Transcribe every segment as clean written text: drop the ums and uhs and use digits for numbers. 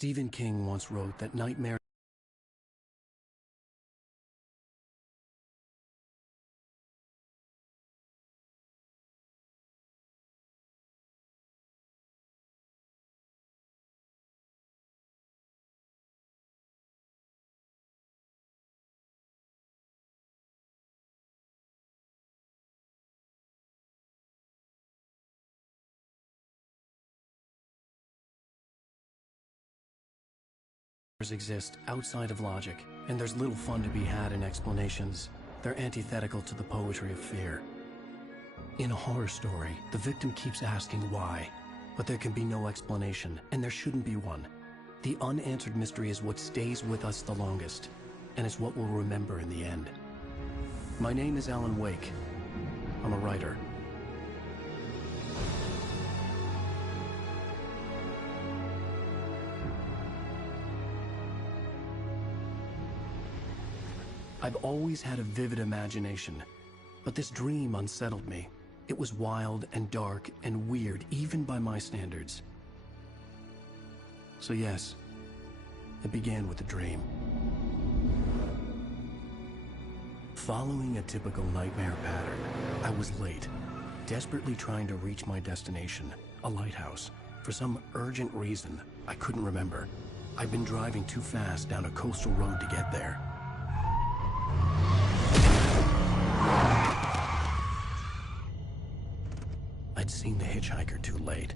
Stephen King once wrote that nightmares exist outside of logic, and there's little fun to be had in explanations. They're antithetical to the poetry of fear. In a horror story, the victim keeps asking why, but there can be no explanation, and there shouldn't be one. The unanswered mystery is what stays with us the longest, and it's what we'll remember in the end. My name is Alan Wake. I'm a writer. I've always had a vivid imagination, but this dream unsettled me. It was wild and dark and weird, even by my standards. So yes, it began with a dream. Following a typical nightmare pattern, I was late, desperately trying to reach my destination, a lighthouse. For some urgent reason, I couldn't remember. I'd been driving too fast down a coastal road to get there. I'd seen the hitchhiker too late.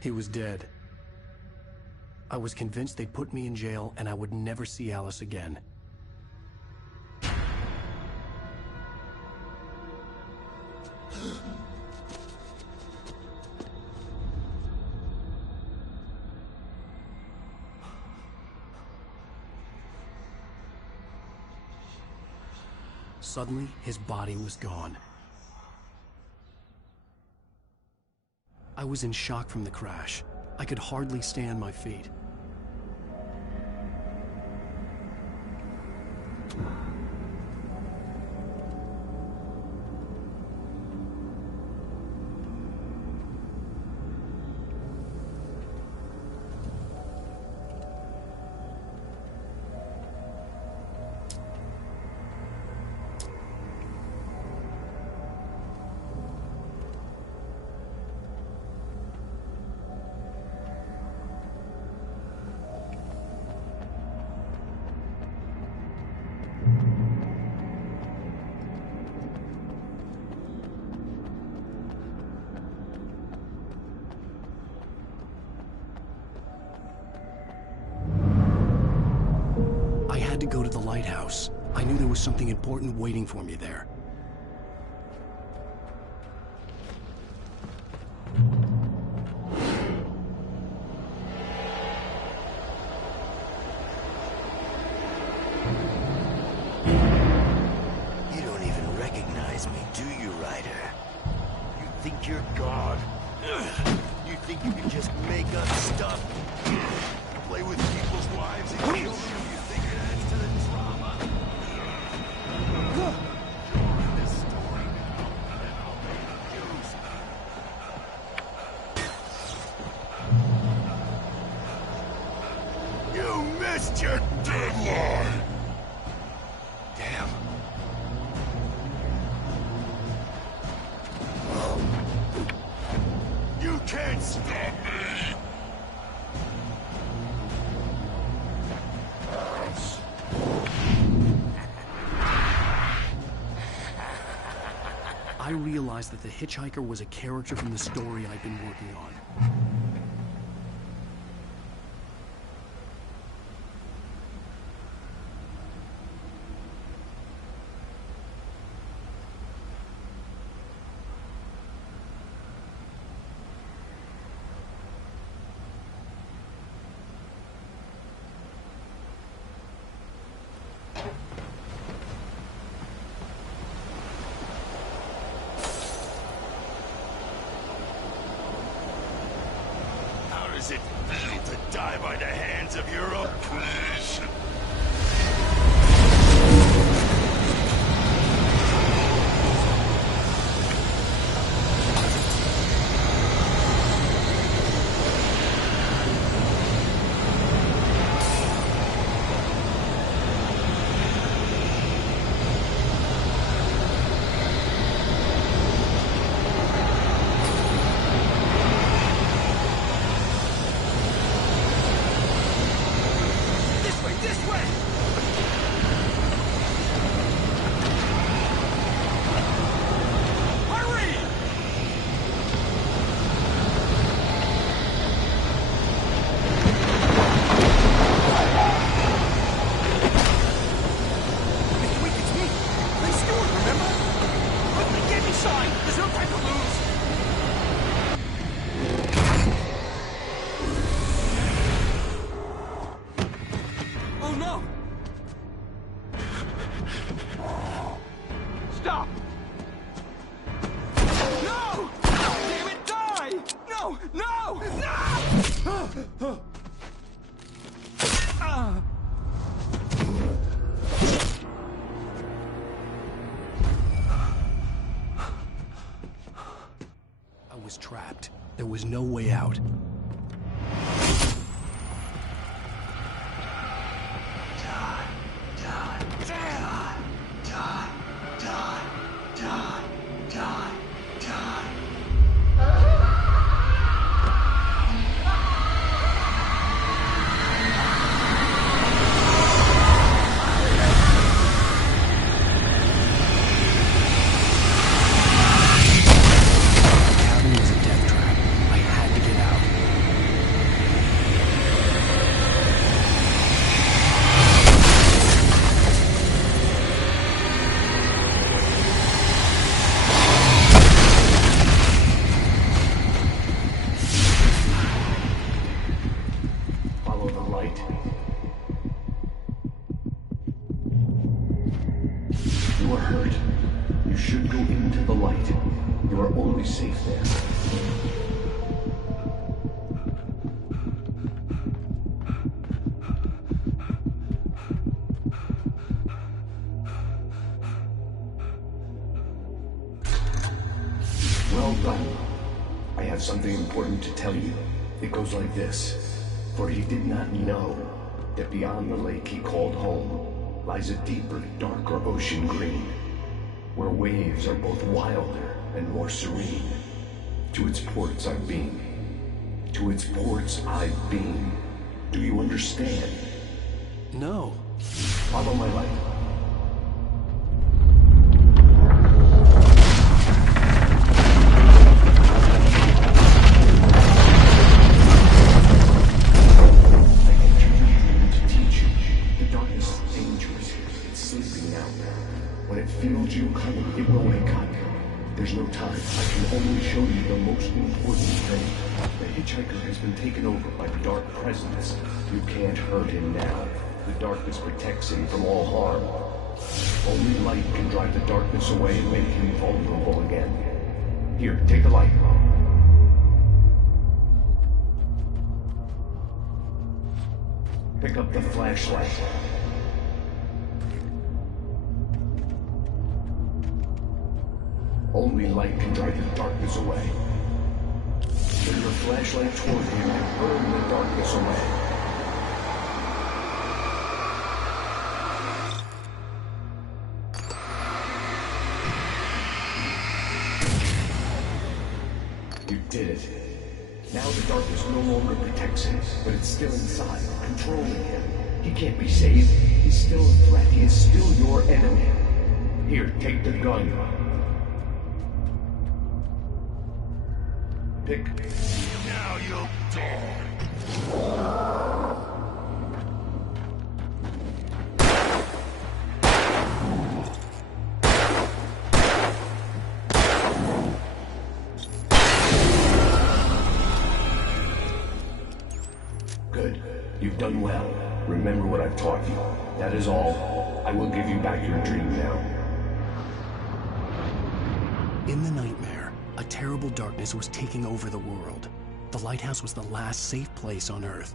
He was dead. I was convinced they'd put me in jail and I would never see Alice again. Suddenly, his body was gone. I was in shock from the crash. I could hardly stay on my feet. To go to the lighthouse. I knew there was something important waiting for me there. You don't even recognize me, do you, Ryder? You think you're God? You think you can just make up stuff? Play with people's lives and kill them? Missed your deadline! Damn. You can't stop me! I realized that the hitchhiker was a character from the story I'd been working on. Does it feel to die by the hands of your own? Please. Stop! No! Damn it, die! No! No! No! I was trapped. There was no way out. You are hurt. You should go into the light. You are always safe there. Well done. I have something important to tell you. It goes like this. For he did not know that beyond the lake he called home lies a deeper, darker ocean green, where waves are both wilder and more serene. To its ports I've been. To its ports I've been. Do you understand? No. Follow my light. Feels you coming, it will wake up. There's no time. I can only show you the most important thing. The hitchhiker has been taken over by the Dark Presence. You can't hurt him now. The darkness protects him from all harm. Only light can drive the darkness away and make him vulnerable again. Here, take the light. Pick up the flashlight. Only light can drive the darkness away. Turn your flashlight toward him and burn the darkness away. You did it. Now the darkness no longer protects him, but it's still inside, controlling him. He can't be saved. He's still a threat. He is still your enemy. Here, take the gun. Pick. Now you'll die. Good. You've done well. Remember what I've taught you. That is all. I will give you back your dream now. In the nightmare, a terrible darkness was taking over the world. The lighthouse was the last safe place on Earth.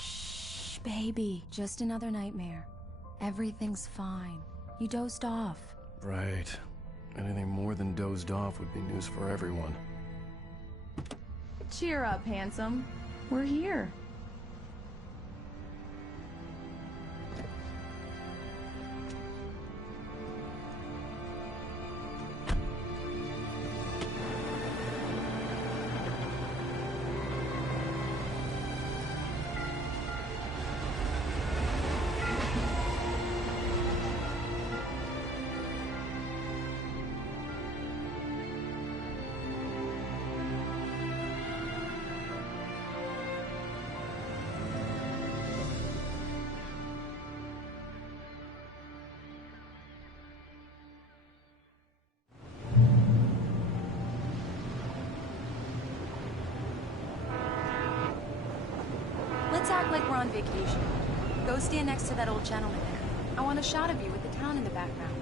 Shh, baby. Just another nightmare. Everything's fine. You dozed off. Right. Anything more than dozed off would be news for everyone. Cheer up, handsome. We're here. Let's act like we're on vacation. Go stand next to that old gentleman there. I want a shot of you with the town in the background.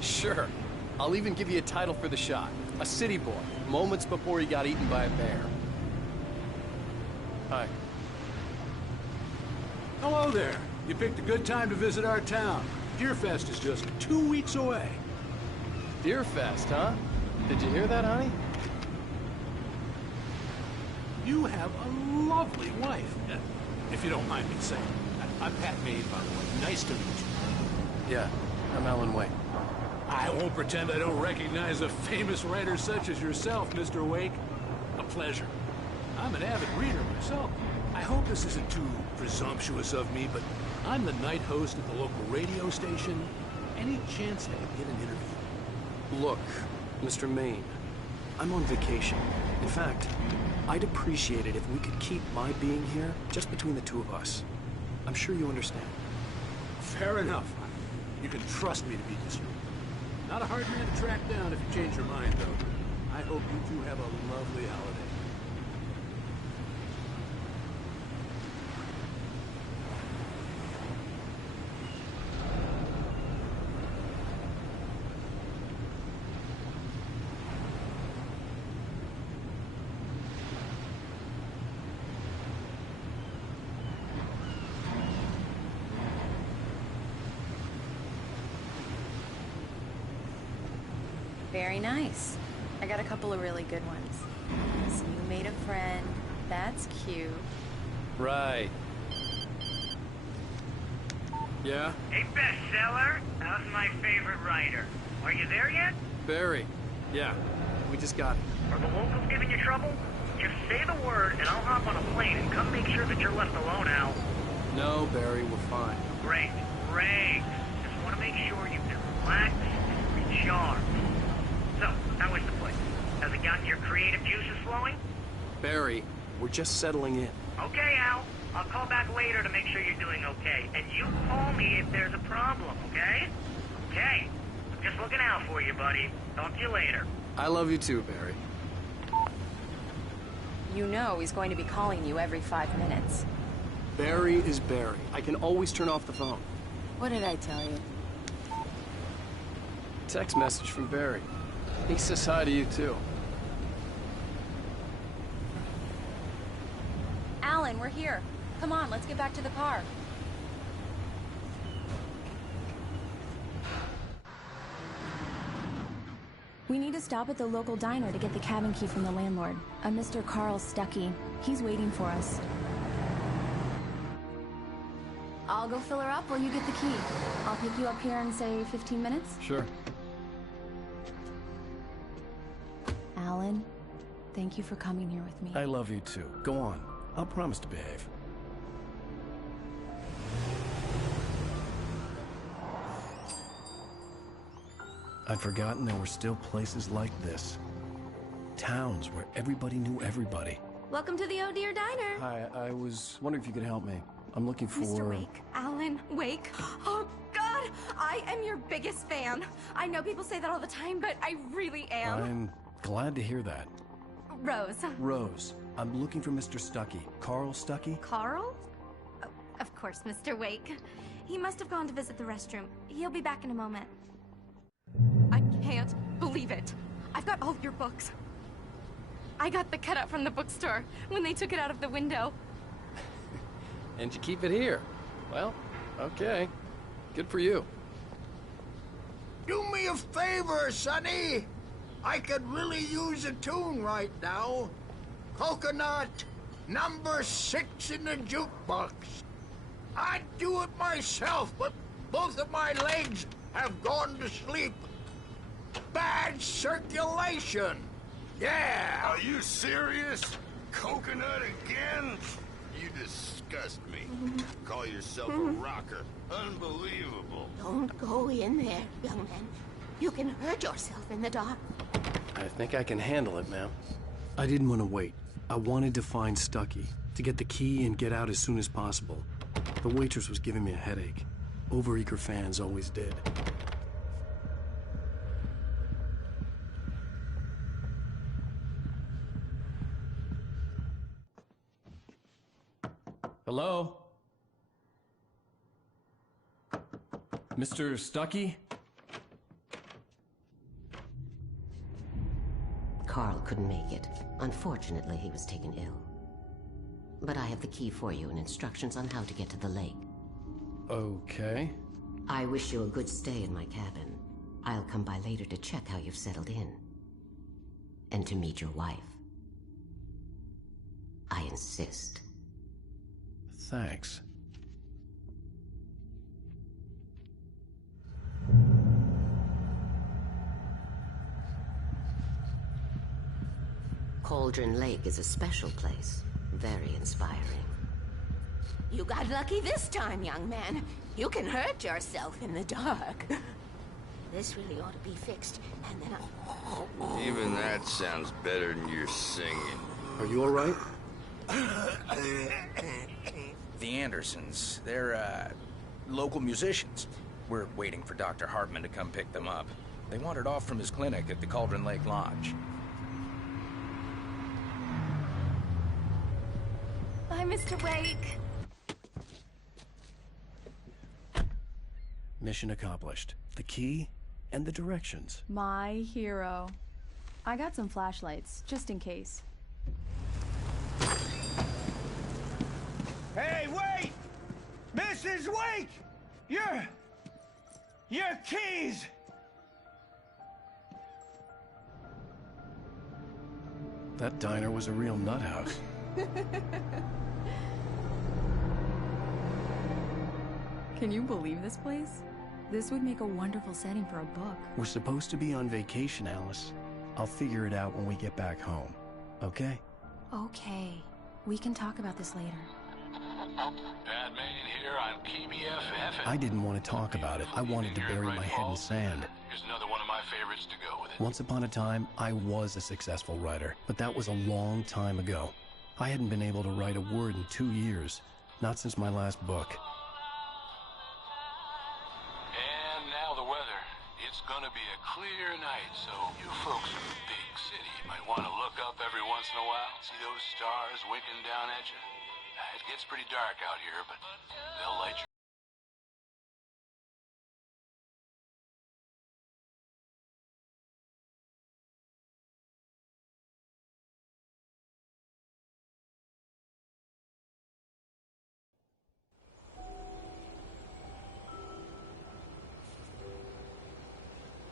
Sure. I'll even give you a title for the shot. A city boy, moments before he got eaten by a bear. Hi. Hello there. You picked a good time to visit our town. Deerfest is just 2 weeks away. Deerfest, huh? Did you hear that, honey? You have a lovely wife, if you don't mind me saying. I'm Pat Maid, by the way. Nice to meet you. Yeah, I'm Alan Wake. I won't pretend I don't recognize a famous writer such as yourself, Mr. Wake. A pleasure. I'm an avid reader myself. I hope this isn't too presumptuous of me, but I'm the night host at the local radio station. Any chance I could get an interview? Look, Mr. Maine, I'm on vacation. In fact, I'd appreciate it if we could keep my being here just between the two of us. I'm sure you understand. Fair enough. You can trust me to be discreet. Not a hard man to track down if you change your mind, though. I hope you two have a lovely holiday. Very nice. I got a couple of really good ones. So you made a friend. That's cute. Right. Yeah? Hey, bestseller. How's my favorite writer? Are you there yet? Barry. Yeah, we just got it. Are the locals giving you trouble? Just say the word, and I'll hop on a plane and come make sure that you're left alone, Al. No, Barry, we're fine. Great, great. Just want to make sure you can relax and recharge. So, how is the place? Has it gotten your creative juices flowing? Barry, we're just settling in. Okay, Al. I'll call back later to make sure you're doing okay. And you call me if there's a problem, okay? Okay. I'm just looking out for you, buddy. Talk to you later. I love you too, Barry. You know he's going to be calling you every 5 minutes. Barry is Barry. I can always turn off the phone. What did I tell you? Text message from Barry. He says hi to you too. Alan, we're here. Come on, let's get back to the car. We need to stop at the local diner to get the cabin key from the landlord, a Mr. Carl Stuckey. He's waiting for us. I'll go fill her up while you get the key. I'll pick you up here in, say, 15 minutes? Sure. Alan, thank you for coming here with me. I love you too. Go on. I'll promise to behave. I'd forgotten there were still places like this. Towns where everybody knew everybody. Welcome to the Oh Dear Diner. Hi, I was wondering if you could help me. I'm looking for... Mr. Wake. Alan Wake. Oh, God! I am your biggest fan. I know people say that all the time, but I really am. I'm glad to hear that. Rose. Rose, I'm looking for Mr. Stuckey. Carl Stuckey? Carl? Oh, of course, Mr. Wake. He must have gone to visit the restroom. He'll be back in a moment. I can't believe it. I've got all your books. I got the cutout from the bookstore when they took it out of the window. And you keep it here. Well, okay. Good for you. Do me a favor, Sonny. I could really use a tune right now. Coconut, number 6 in the jukebox. I'd do it myself, but both of my legs have gone to sleep. Bad circulation. Yeah. Are you serious? Coconut again? You disgust me. Call yourself a rocker. Unbelievable. Don't go in there, young man. You can hurt yourself in the dark. I think I can handle it, ma'am. I didn't want to wait. I wanted to find Stucky, to get the key and get out as soon as possible. The waitress was giving me a headache. Overeager fans always did. Hello? Mr. Stucky? Carl couldn't make it. Unfortunately, he was taken ill. But I have the key for you and instructions on how to get to the lake. Okay. I wish you a good stay in my cabin. I'll come by later to check how you've settled in. And to meet your wife. I insist. Thanks. Cauldron Lake is a special place. Very inspiring. You got lucky this time, young man. You can hurt yourself in the dark. This really ought to be fixed, and then Even that sounds better than your singing. Are you all right? The Andersons, they're, local musicians. We're waiting for Dr. Hartman to come pick them up. They wandered off from his clinic at the Cauldron Lake Lodge. Bye, Mr. Wake. Mission accomplished. The key and the directions. My hero. I got some flashlights, just in case. Hey, wait! Mrs. Wake! Your keys! That diner was a real nut house. Can you believe this place? This would make a wonderful setting for a book. We're supposed to be on vacation, Alice. I'll figure it out when we get back home. Okay? Okay. We can talk about this later. Pat Main here on KBFF. I didn't want to talk about it. I wanted to bury my head in sand. Here's another one of my favorites to go with it. Once upon a time, I was a successful writer, but that was a long time ago. I hadn't been able to write a word in 2 years. Not since my last book. And now the weather. It's gonna be a clear night, so you folks in the big city might want to look up every once in a while. See those stars winking down at you? It gets pretty dark out here, but they'll light you.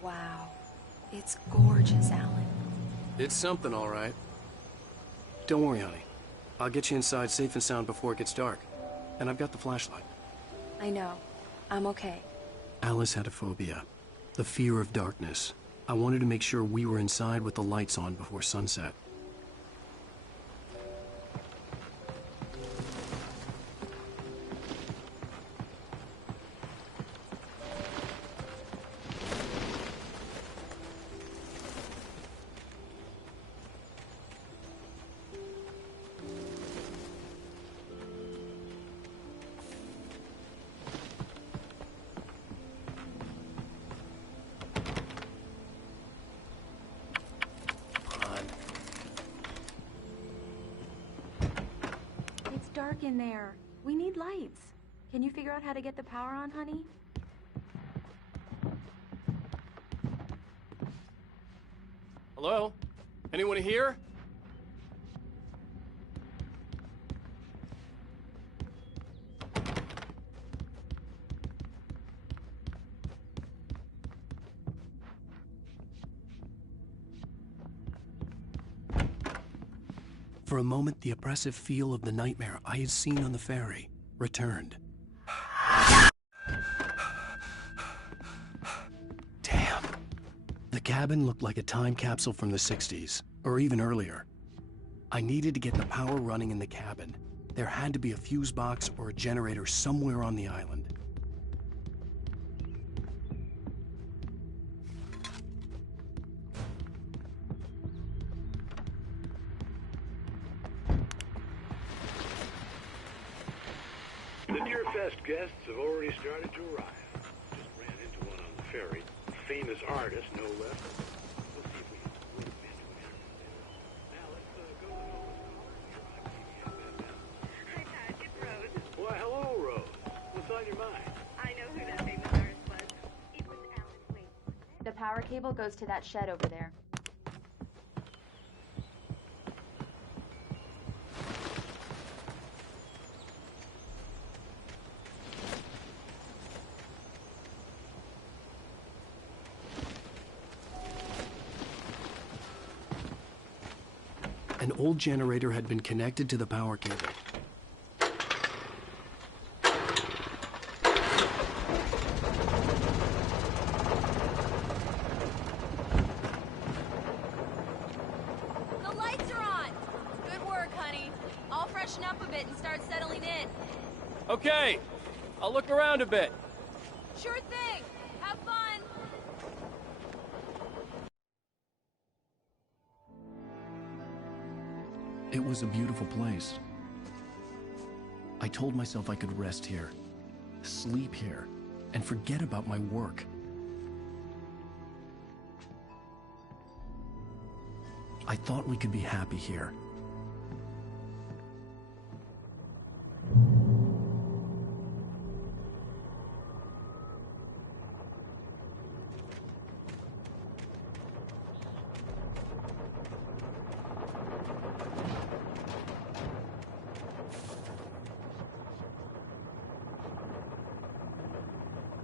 Wow. It's gorgeous, Alan. It's something, all right. Don't worry, honey. I'll get you inside safe and sound before it gets dark. And I've got the flashlight. I know. I'm okay. Alice had a phobia. The fear of darkness. I wanted to make sure we were inside with the lights on before sunset. Dark in there. We need lights. Can you figure out how to get the power on, honey? Hello? Anyone here? For a moment, the oppressive feel of the nightmare I had seen on the ferry returned. Damn. The cabin looked like a time capsule from the 60s, or even earlier. I needed to get the power running in the cabin. There had to be a fuse box or a generator somewhere on the island. The Deerfest guests have already started to arrive. Just ran into one on the ferry. Famous artist, no less. We'll see if we can slip into an interview. Now let's go to Hi, Pat. It's Rose. Why, hello, Rose. What's on your mind? I know who that famous artist was. It was Alan Wake. The power cable goes to that shed over there. An old generator had been connected to the power cable. The lights are on! Good work, honey. I'll freshen up a bit and start settling in. Okay, I'll look around a bit. Sure thing! Have fun! It was a beautiful place. I told myself I could rest here, sleep here, and forget about my work. I thought we could be happy here.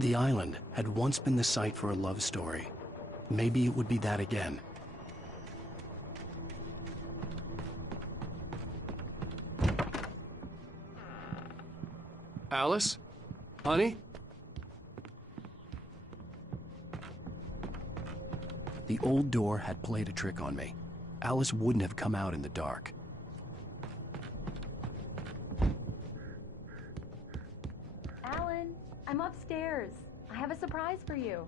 The island had once been the site for a love story. Maybe it would be that again. Alice? Honey? The old door had played a trick on me. Alice wouldn't have come out in the dark. Alan, I'm upstairs. I have a surprise for you.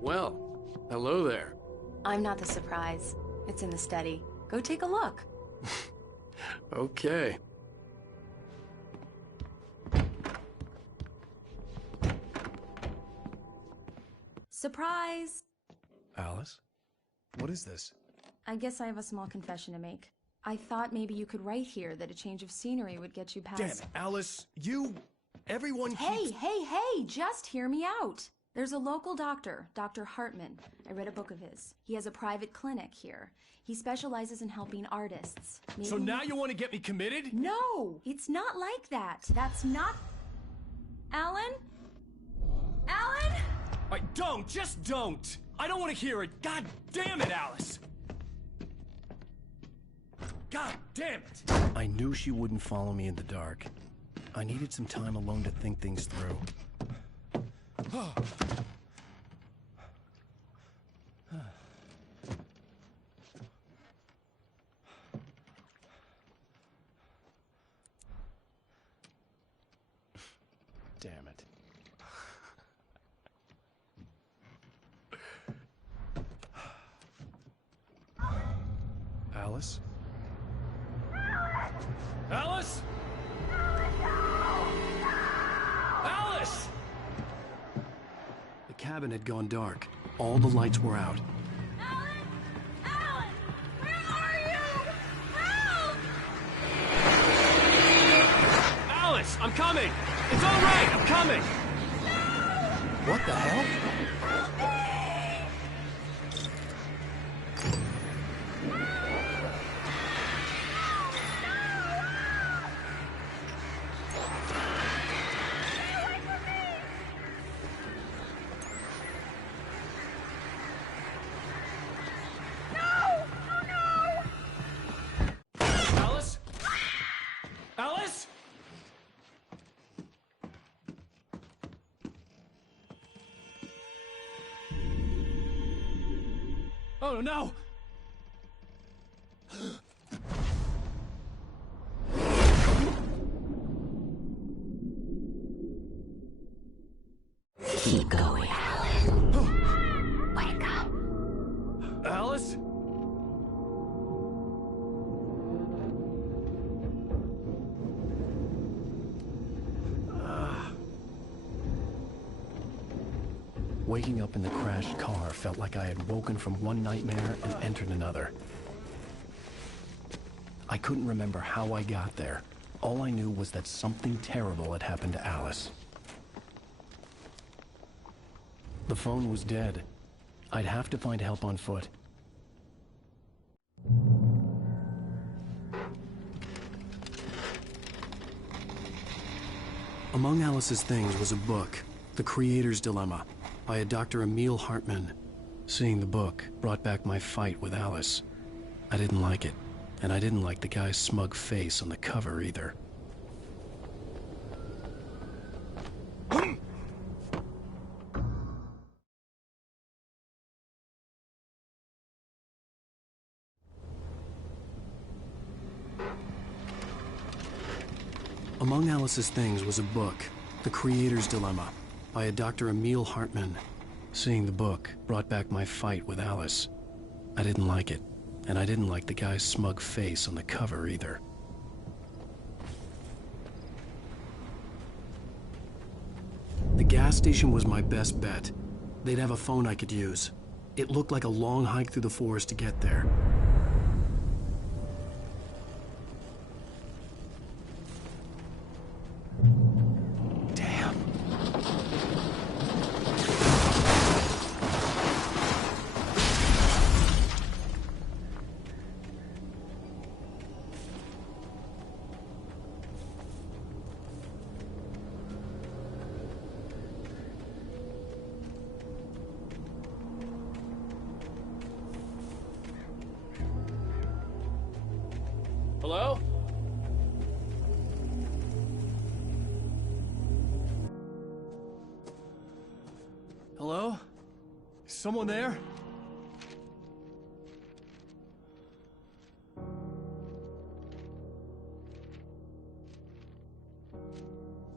Well, hello there. I'm not the surprise. It's in the study. Go take a look. Okay. Surprise! Alice? What is this? I guess I have a small confession to make. I thought maybe you could write here that a change of scenery would get you past... Damn it, Alice, everyone keeps... Hey, just hear me out. There's a local doctor, Dr. Hartman. I read a book of his. He has a private clinic here. He specializes in helping artists. Maybe... So now you want to get me committed? No, it's not like that. That's not... Alan? Alan? Just don't! I don't want to hear it! God damn it, Alice! God damn it! I knew she wouldn't follow me in the dark. I needed some time alone to think things through. Damn it. Alice? Alice? Alice! The cabin had gone dark. All the lights were out. Alan, where are you? Help! Alice, I'm coming! It's all right, I'm coming! What the hell? Oh, no! Keep going, Alice. Wake up. Alice? Waking up in the crashed car felt like I had woken from one nightmare and entered another. I couldn't remember how I got there. All I knew was that something terrible had happened to Alice. The phone was dead. I'd have to find help on foot. Among Alice's things was a book, The Creator's Dilemma, by a Dr. Emil Hartman. Seeing the book brought back my fight with Alice. I didn't like it, and I didn't like the guy's smug face on the cover either. Among Alice's things was a book, The Creator's Dilemma, by a Dr. Emil Hartman. Seeing the book brought back my fight with Alice. I didn't like it, and I didn't like the guy's smug face on the cover either. The gas station was my best bet. They'd have a phone I could use. It looked like a long hike through the forest to get there. Hello? Hello? Is someone there?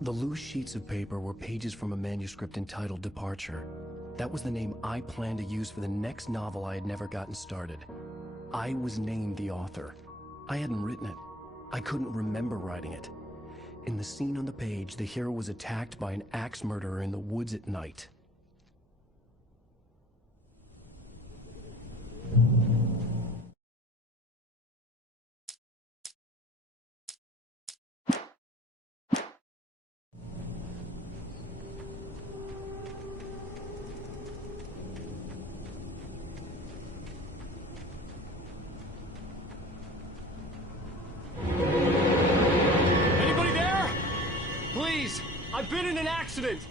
The loose sheets of paper were pages from a manuscript entitled Departure. That was the name I planned to use for the next novel I had never gotten started. I was named the author. I hadn't written it. I couldn't remember writing it. In the scene on the page, the hero was attacked by an axe murderer in the woods at night. I've been in an accident!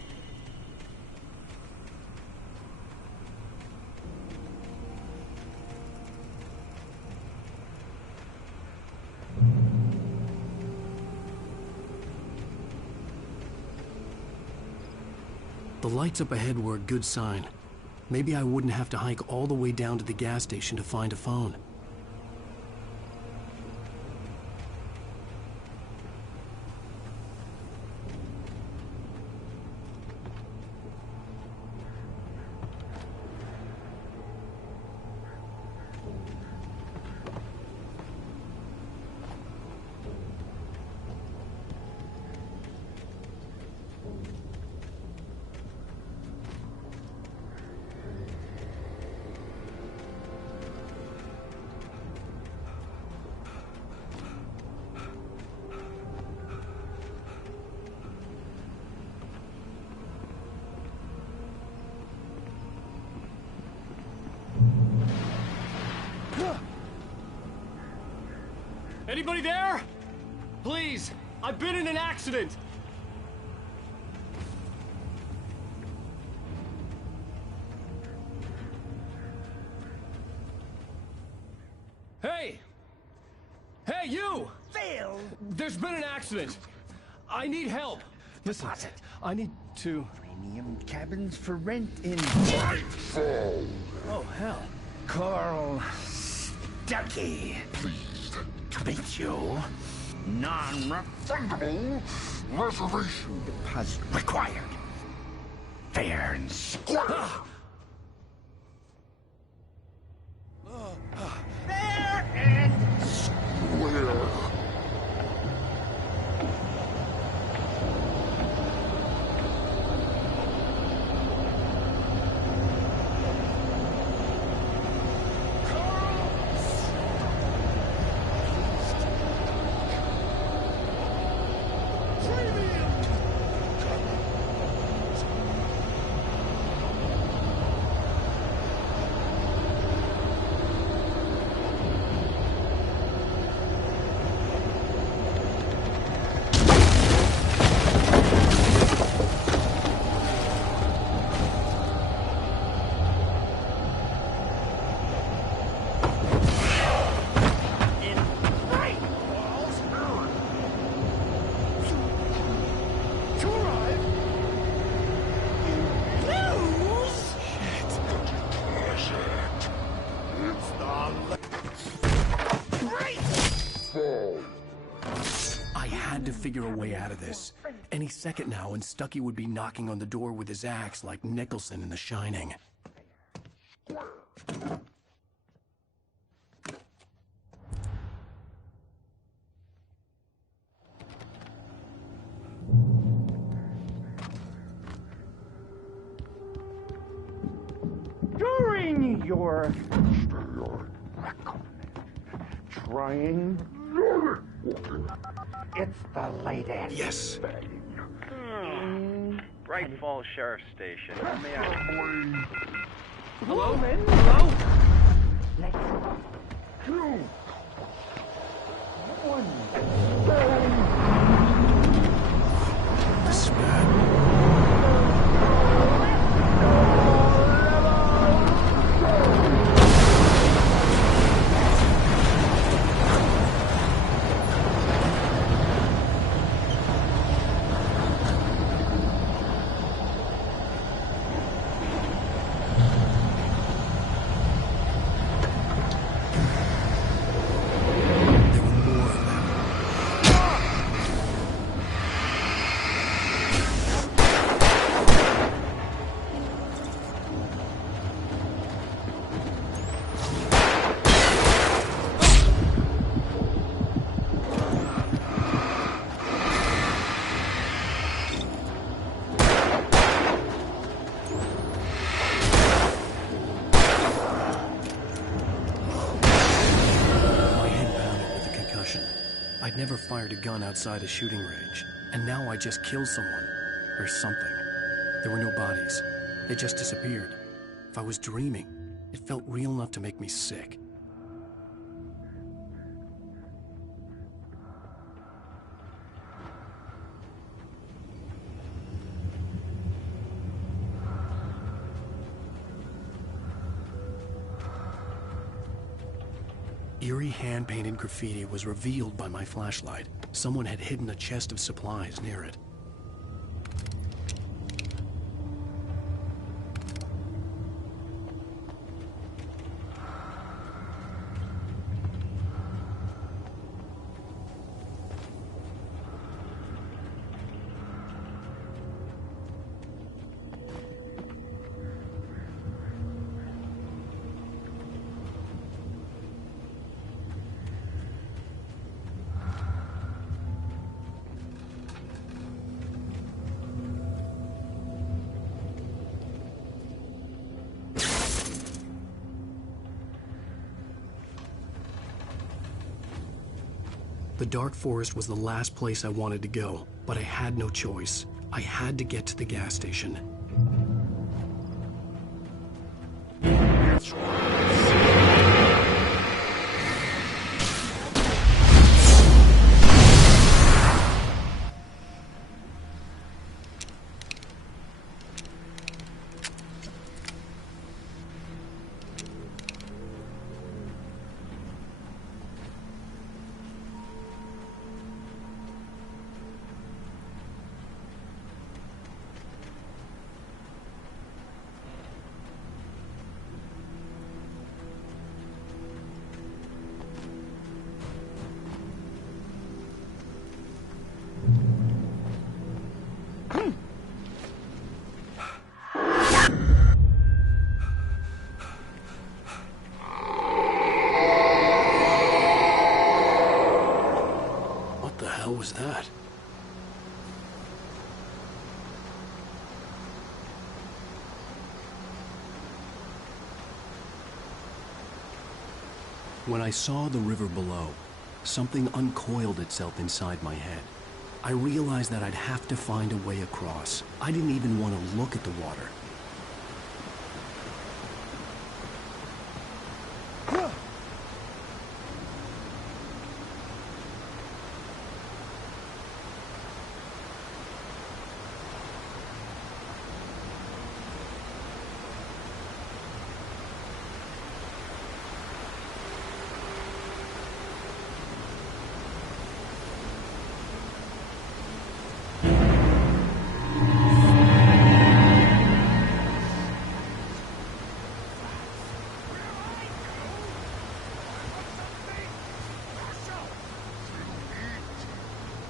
The lights up ahead were a good sign. Maybe I wouldn't have to hike all the way down to the gas station to find a phone. Anybody there? Please, I've been in an accident! Hey! Hey, you! Phil! There's been an accident! I need help! Listen, I need to... Premium cabins for rent in... Nightfall! Oh, hell. Carl Stucky. Pleased to meet you. Non-refundable reservation deposit required. Fair and square. Fair and square. Figure a way out of this. Any second now, and Stucky would be knocking on the door with his axe like Nicholson in The Shining. During your trying. It's the latest. Yes. Bright Falls Sheriff Station. May I... Hello? Hello? Let's go. 2, 1. Despair. I'd never fired a gun outside a shooting range, and now I just killed someone. Or something. There were no bodies. They just disappeared. If I was dreaming, it felt real enough to make me sick. Eerie hand-painted graffiti was revealed by my flashlight. Someone had hidden a chest of supplies near it. The dark forest was the last place I wanted to go, but I had no choice. I had to get to the gas station. When I saw the river below, something uncoiled itself inside my head. I realized that I'd have to find a way across. I didn't even want to look at the water.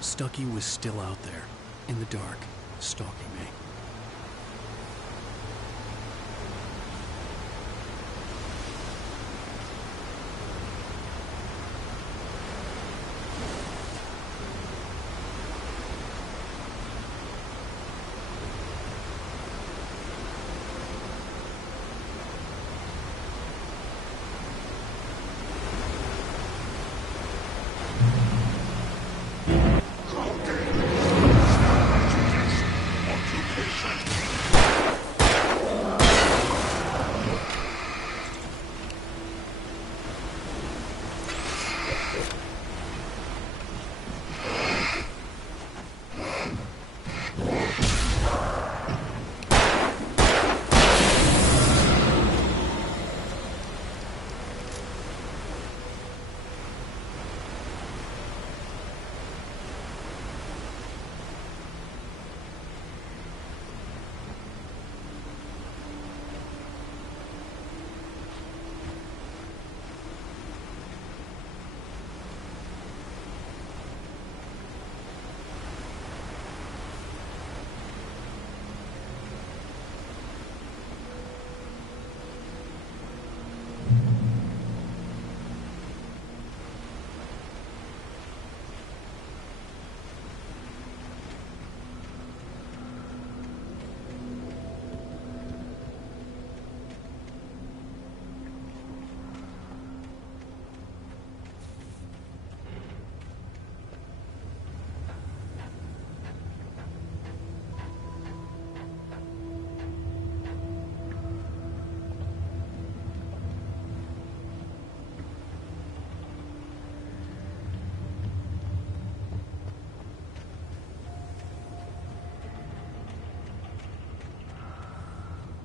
Stucky was still out there, in the dark, stalking me.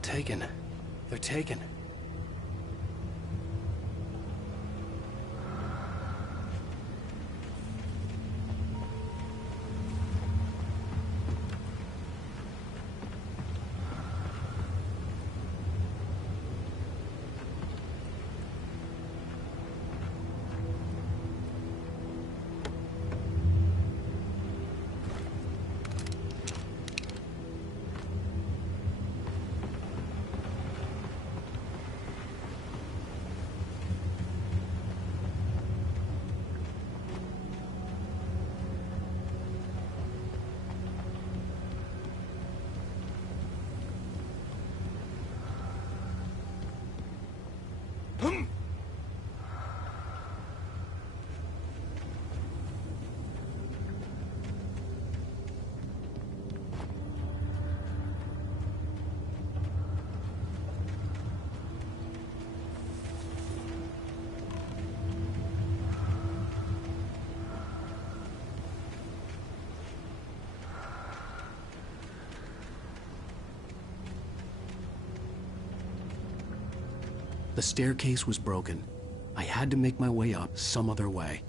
Taken. They're taken. The staircase was broken. I had to make my way up some other way.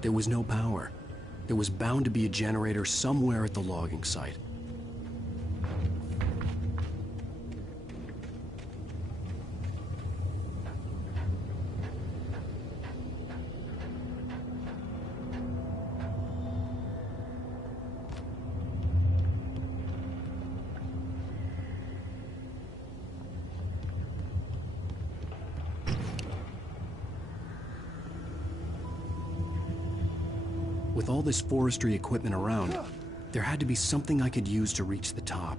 There was no power. There was bound to be a generator somewhere at the logging site. With all this forestry equipment around, there had to be something I could use to reach the top.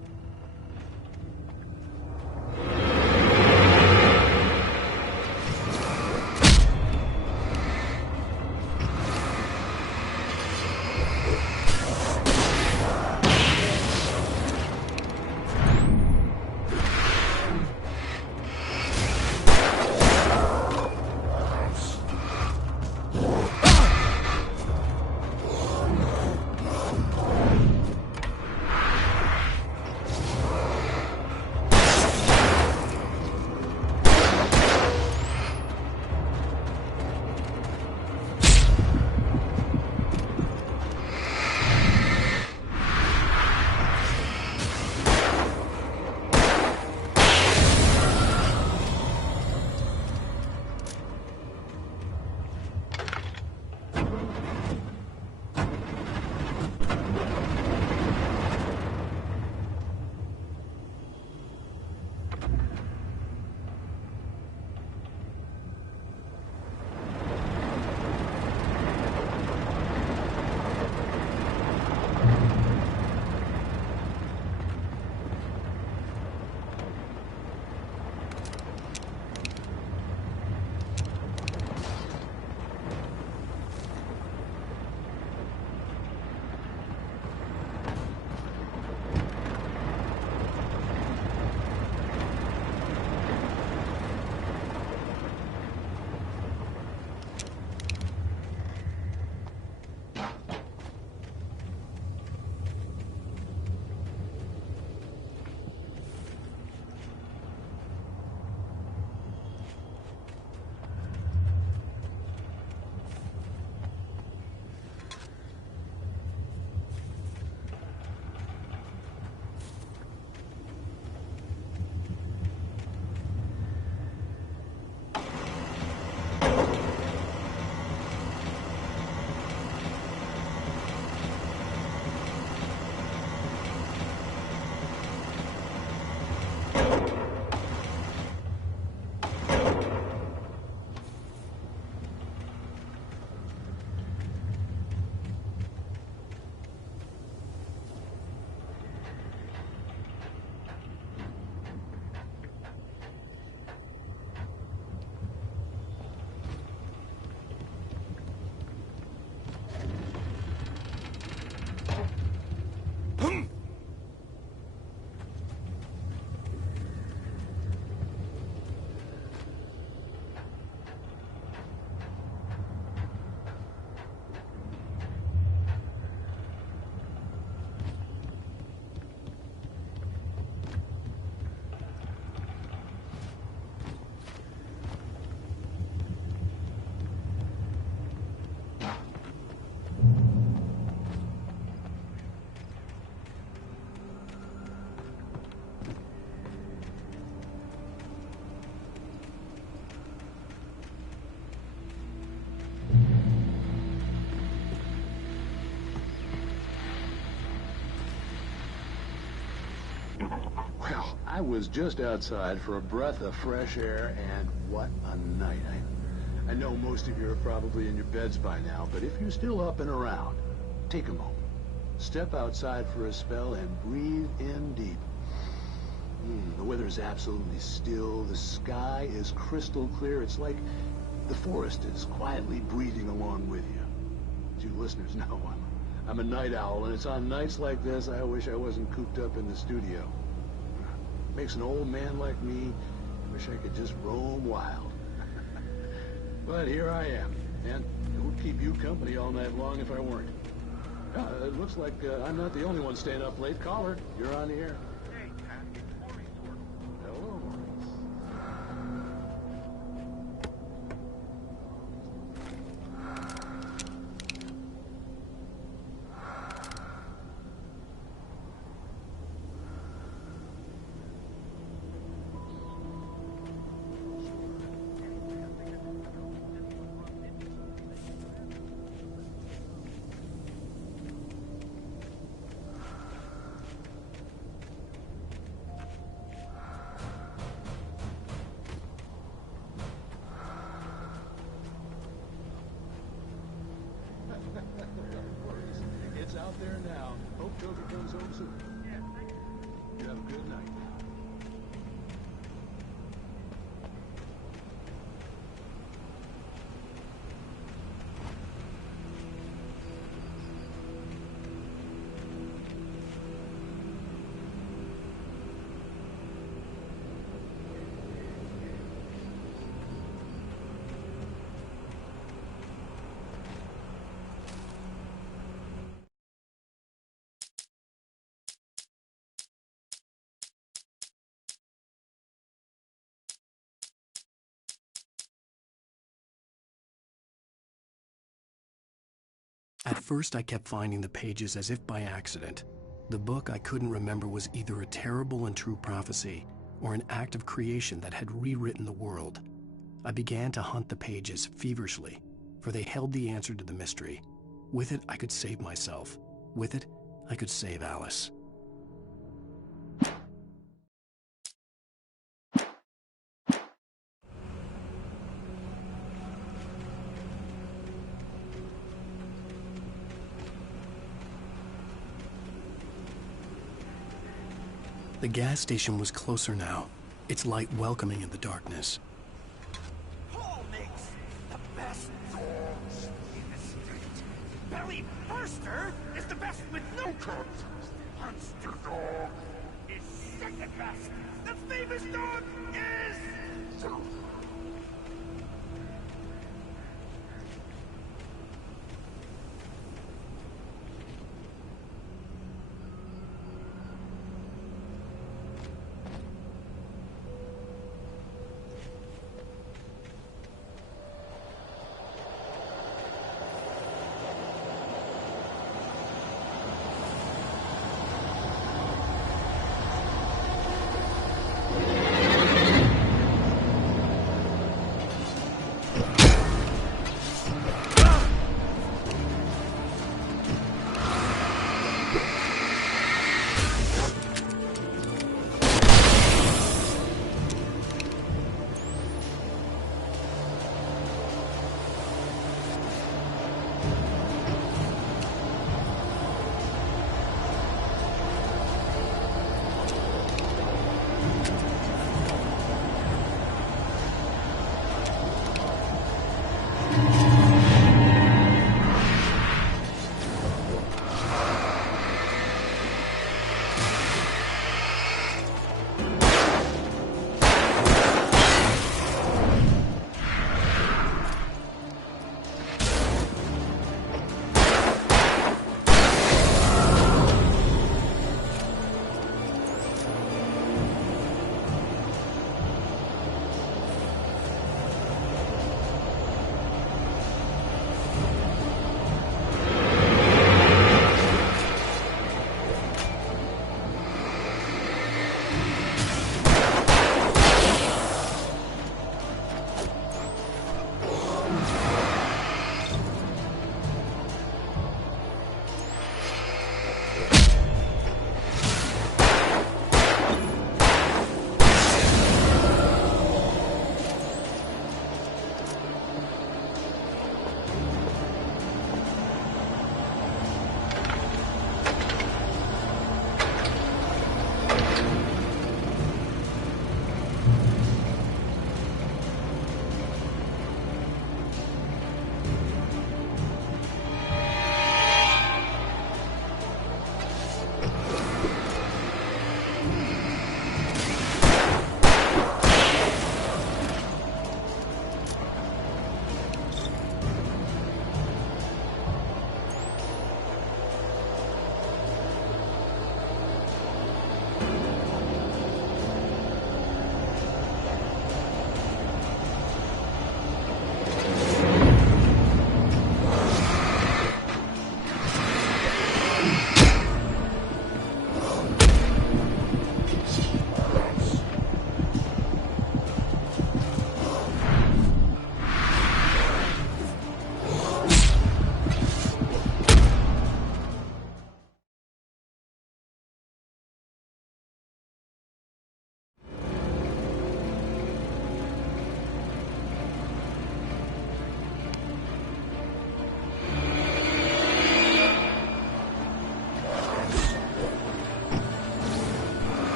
Well, I was just outside for a breath of fresh air, and what a night. I know most of you are probably in your beds by now, but if you're still up and around, take a moment. Step outside for a spell and breathe in deep. The weather is absolutely still. The sky is crystal clear. It's like the forest is quietly breathing along with you. As you listeners know, I'm a night owl, and it's on nights like this I wish I wasn't cooped up in the studio. Makes an old man like me wish I could just roam wild. But here I am, and it would keep you company all night long if I weren't. It looks like I'm not the only one staying up late. Caller, you're on the air. Hey, Pat, it's Maurice Orton. Hello, Maurice. out there now. Hope Toby comes home soon. Yeah, thank you. You have a good night now. At first, I kept finding the pages as if by accident. The book I couldn't remember was either a terrible and true prophecy or an act of creation that had rewritten the world. I began to hunt the pages feverishly, for they held the answer to the mystery. With it, I could save myself. With it, I could save Alice. The gas station was closer now, its light welcoming in the darkness. Paul makes the best dogs in the street. Belly Burster is the best with no contest. Monster Dog is second best. The famous dog is...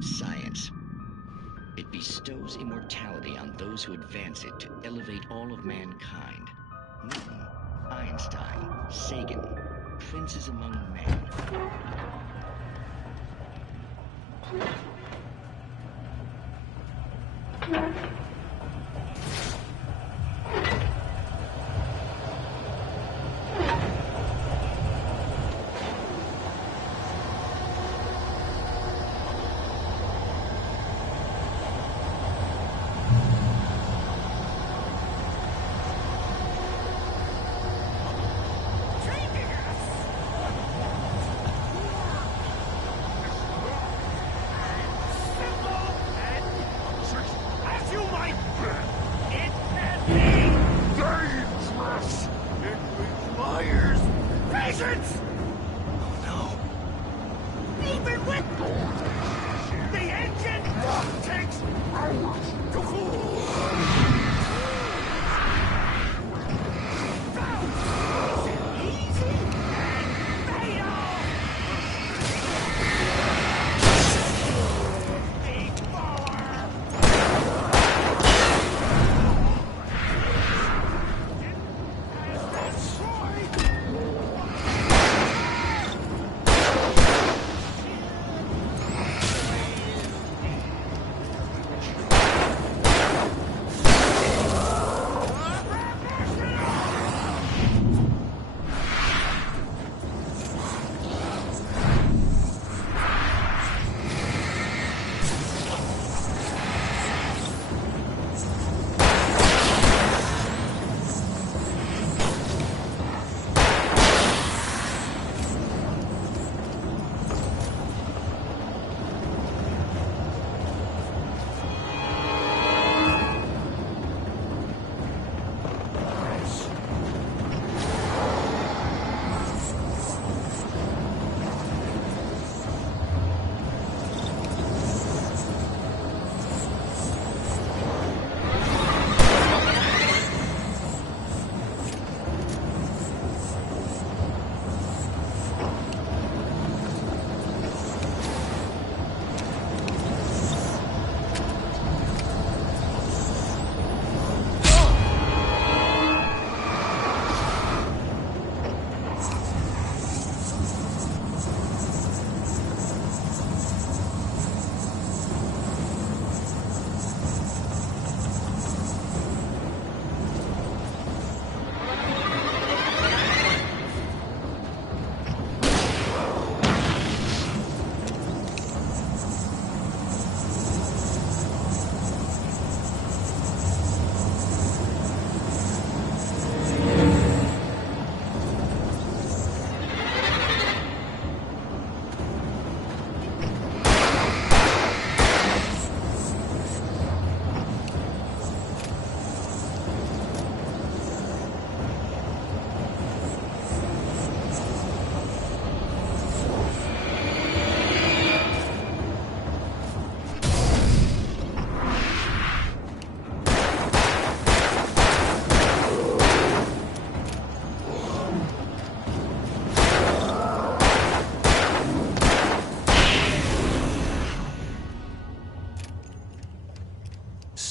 Science. It bestows immortality on those who advance it to elevate all of mankind. Newton, Einstein, Sagan, princes among men.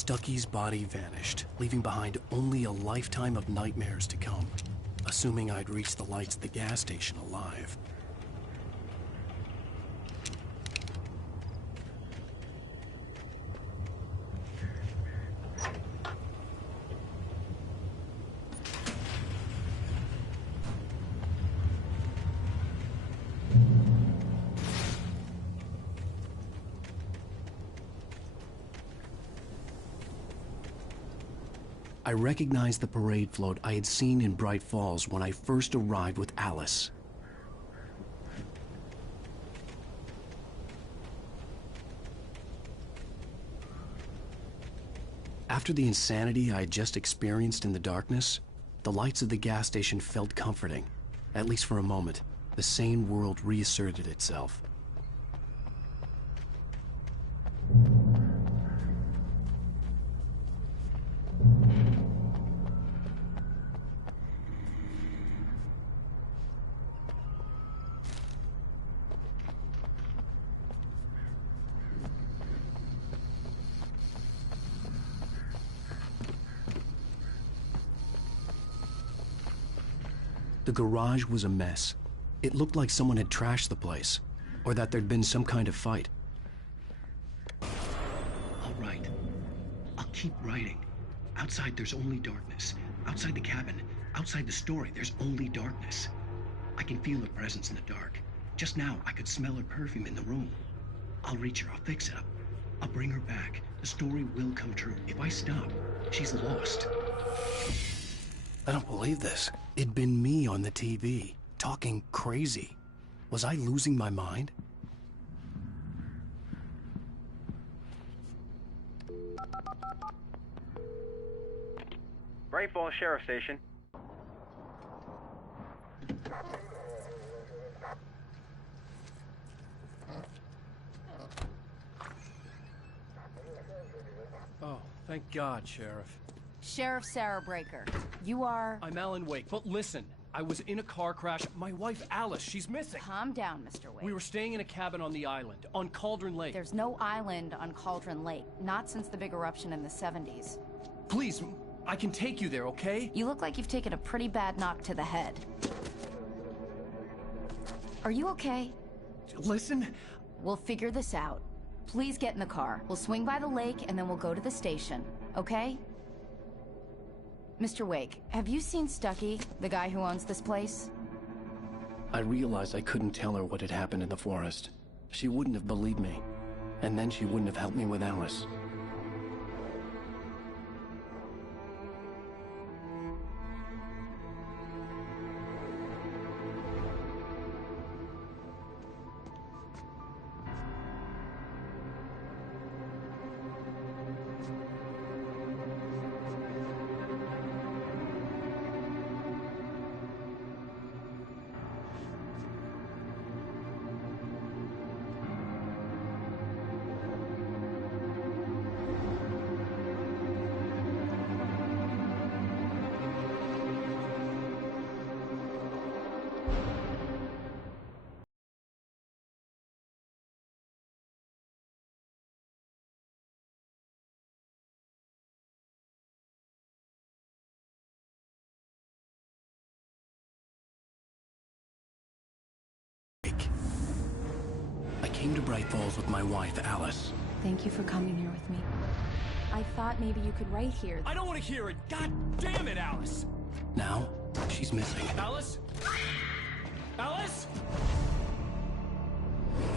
Stucky's body vanished, leaving behind only a lifetime of nightmares to come, assuming I'd reached the lights at the gas station alive. I recognized the parade float I had seen in Bright Falls when I first arrived with Alice. After the insanity I had just experienced in the darkness, the lights of the gas station felt comforting. At least for a moment, the sane world reasserted itself. The garage was a mess. It looked like someone had trashed the place, or that there'd been some kind of fight. All right. I'll keep writing. Outside, there's only darkness. Outside the cabin, outside the story, there's only darkness. I can feel her presence in the dark. Just now, I could smell her perfume in the room. I'll reach her. I'll fix it up. I'll bring her back. The story will come true. If I stop, she's lost. I don't believe this. It'd been me on the TV, talking crazy. Was I losing my mind? Bright Falls Sheriff Station. Oh, thank God, Sheriff. Sheriff Sarah Breaker. You are... I'm Alan Wake, but listen. I was in a car crash. My wife, Alice, she's missing. Calm down, Mr. Wake. We were staying in a cabin on the island, on Cauldron Lake. There's no island on Cauldron Lake. Not since the big eruption in the 70s. Please, I can take you there, okay? You look like you've taken a pretty bad knock to the head. Are you okay? Listen. We'll figure this out. Please get in the car. We'll swing by the lake and then we'll go to the station, okay? Mr. Wake, have you seen Stucky, the guy who owns this place? I realized I couldn't tell her what had happened in the forest. She wouldn't have believed me. And then she wouldn't have helped me with Alice. I came to Bright Falls with my wife, Alice. Thank you for coming here with me. I thought maybe you could write here. I don't want to hear it! God damn it, Alice! Now, she's missing. Alice? Alice?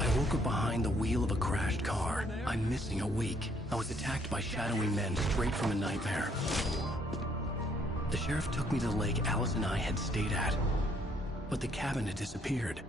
I woke up behind the wheel of a crashed car. I'm missing a week. I was attacked by shadowy men straight from a nightmare. The sheriff took me to the lake Alice and I had stayed at. But the cabin had disappeared.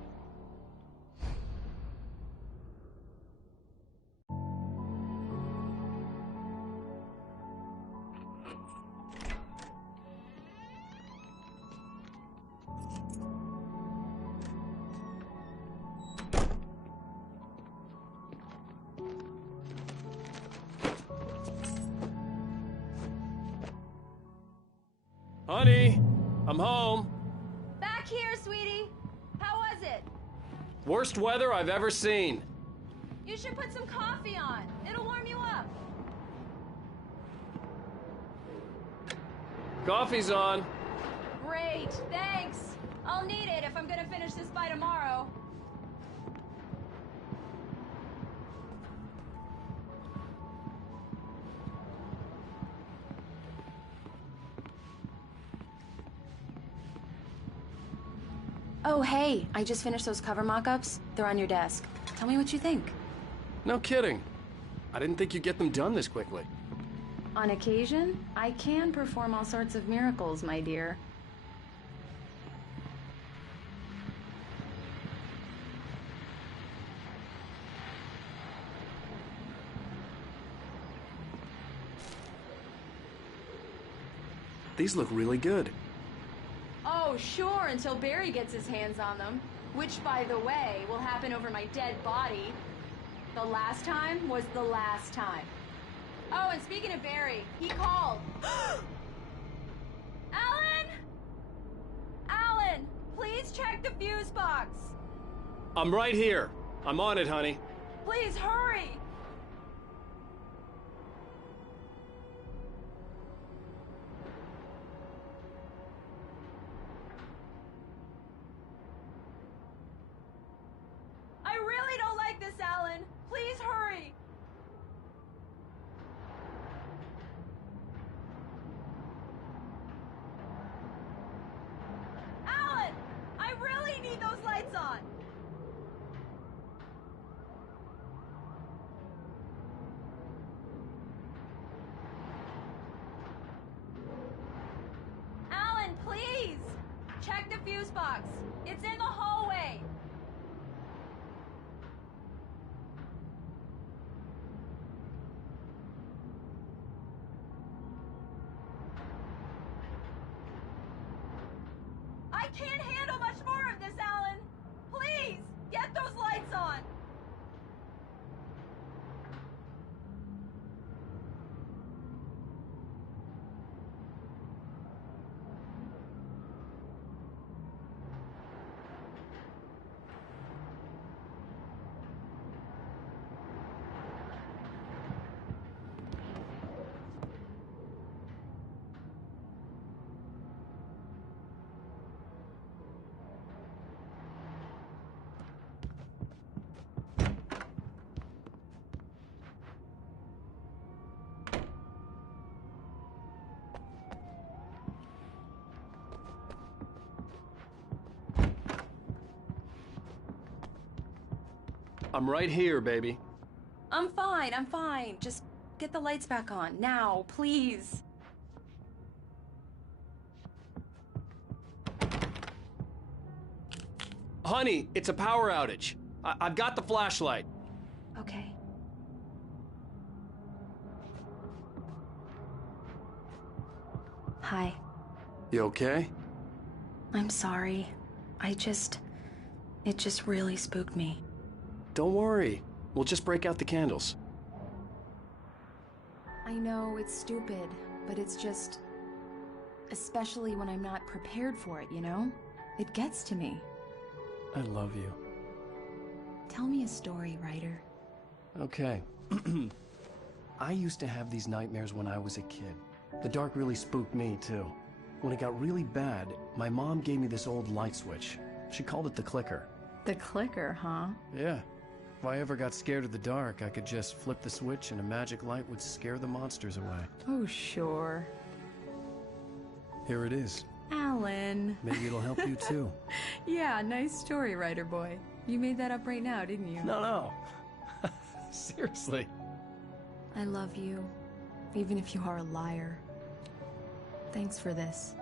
Honey, I'm home. Back here, sweetie. How was it? Worst weather I've ever seen. You should put some coffee on. It'll warm you up. Coffee's on. Great, thanks. I'll need it if I'm gonna finish this by tomorrow. Oh, hey, I just finished those cover mock-ups. They're on your desk. Tell me what you think. No kidding. I didn't think you'd get them done this quickly. On occasion, I can perform all sorts of miracles, my dear. These look really good. Oh, sure, until Barry gets his hands on them. Which, by the way, will happen over my dead body. The last time was the last time. Oh, and speaking of Barry, he called. Alan! Alan, please check the fuse box. I'm right here. I'm on it, honey. Please hurry. I really don't like this, Alan. Please hurry. Alan, I really need those lights on. Alan, please! Check the fuse box. It's in the hallway. I can't handle much more of this, Alan. Please, get those lights on. I'm right here, baby. I'm fine. Just get the lights back on. Now, please. Honey, it's a power outage. I've got the flashlight. Okay. Hi. You okay? I'm sorry. It just really spooked me. Don't worry. We'll just break out the candles. I know it's stupid, but it's just... Especially when I'm not prepared for it, you know? It gets to me. I love you. Tell me a story, writer. Okay. I used to have these nightmares when I was a kid. The dark really spooked me, too. When it got really bad, my mom gave me this old light switch. She called it the clicker. The clicker, huh? Yeah. If I ever got scared of the dark, I could just flip the switch and a magic light would scare the monsters away. Oh, sure. Here it is. Alan. Maybe it'll help you, too. Yeah, nice story, writer boy. You made that up right now, didn't you? No. Seriously. I love you, even if you are a liar. Thanks for this.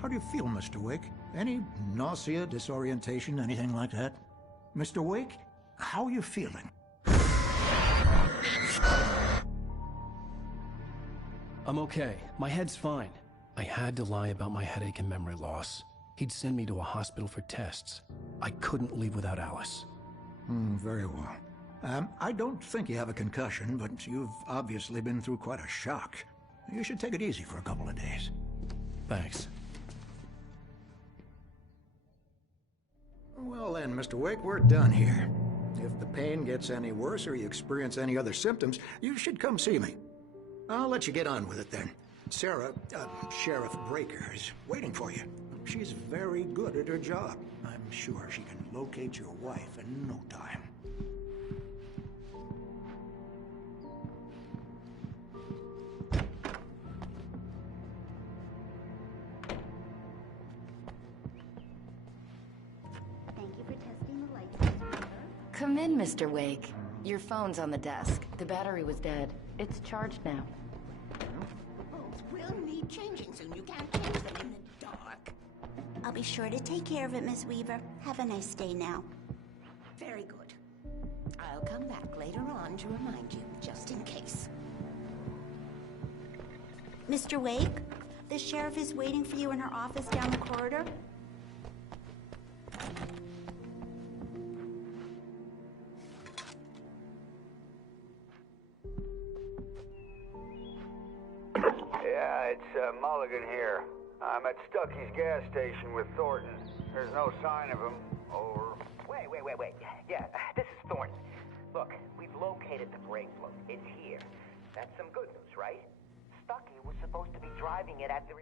How do you feel, Mr. Wake? Any nausea, disorientation, anything like that? Mr. Wake, how are you feeling? I'm okay. My head's fine. I had to lie about my headache and memory loss. He'd send me to a hospital for tests. I couldn't leave without Alice. Very well. I don't think you have a concussion, but you've obviously been through quite a shock. You should take it easy for a couple of days. Thanks. Well then, Mr. Wake, we're done here. If the pain gets any worse or you experience any other symptoms, you should come see me. I'll let you get on with it then. Sarah, Sheriff Breaker, is waiting for you. She's very good at her job. I'm sure she can locate your wife in no time. Come in, Mr. Wake. Your phone's on the desk. The battery was dead. It's charged now. Phones will need changing soon. You can't change them in the dark. I'll be sure to take care of it, Miss Weaver. Have a nice day now. Very good. I'll come back later on to remind you, just in case. Mr. Wake, the sheriff is waiting for you in her office down the corridor. Yeah, it's Mulligan here. I'm at Stucky's gas station with Thornton. There's no sign of him. Over. Wait. Yeah, this is Thornton. Look, we've located the brake float. It's here. That's some good news, right? Stucky was supposed to be driving it at the...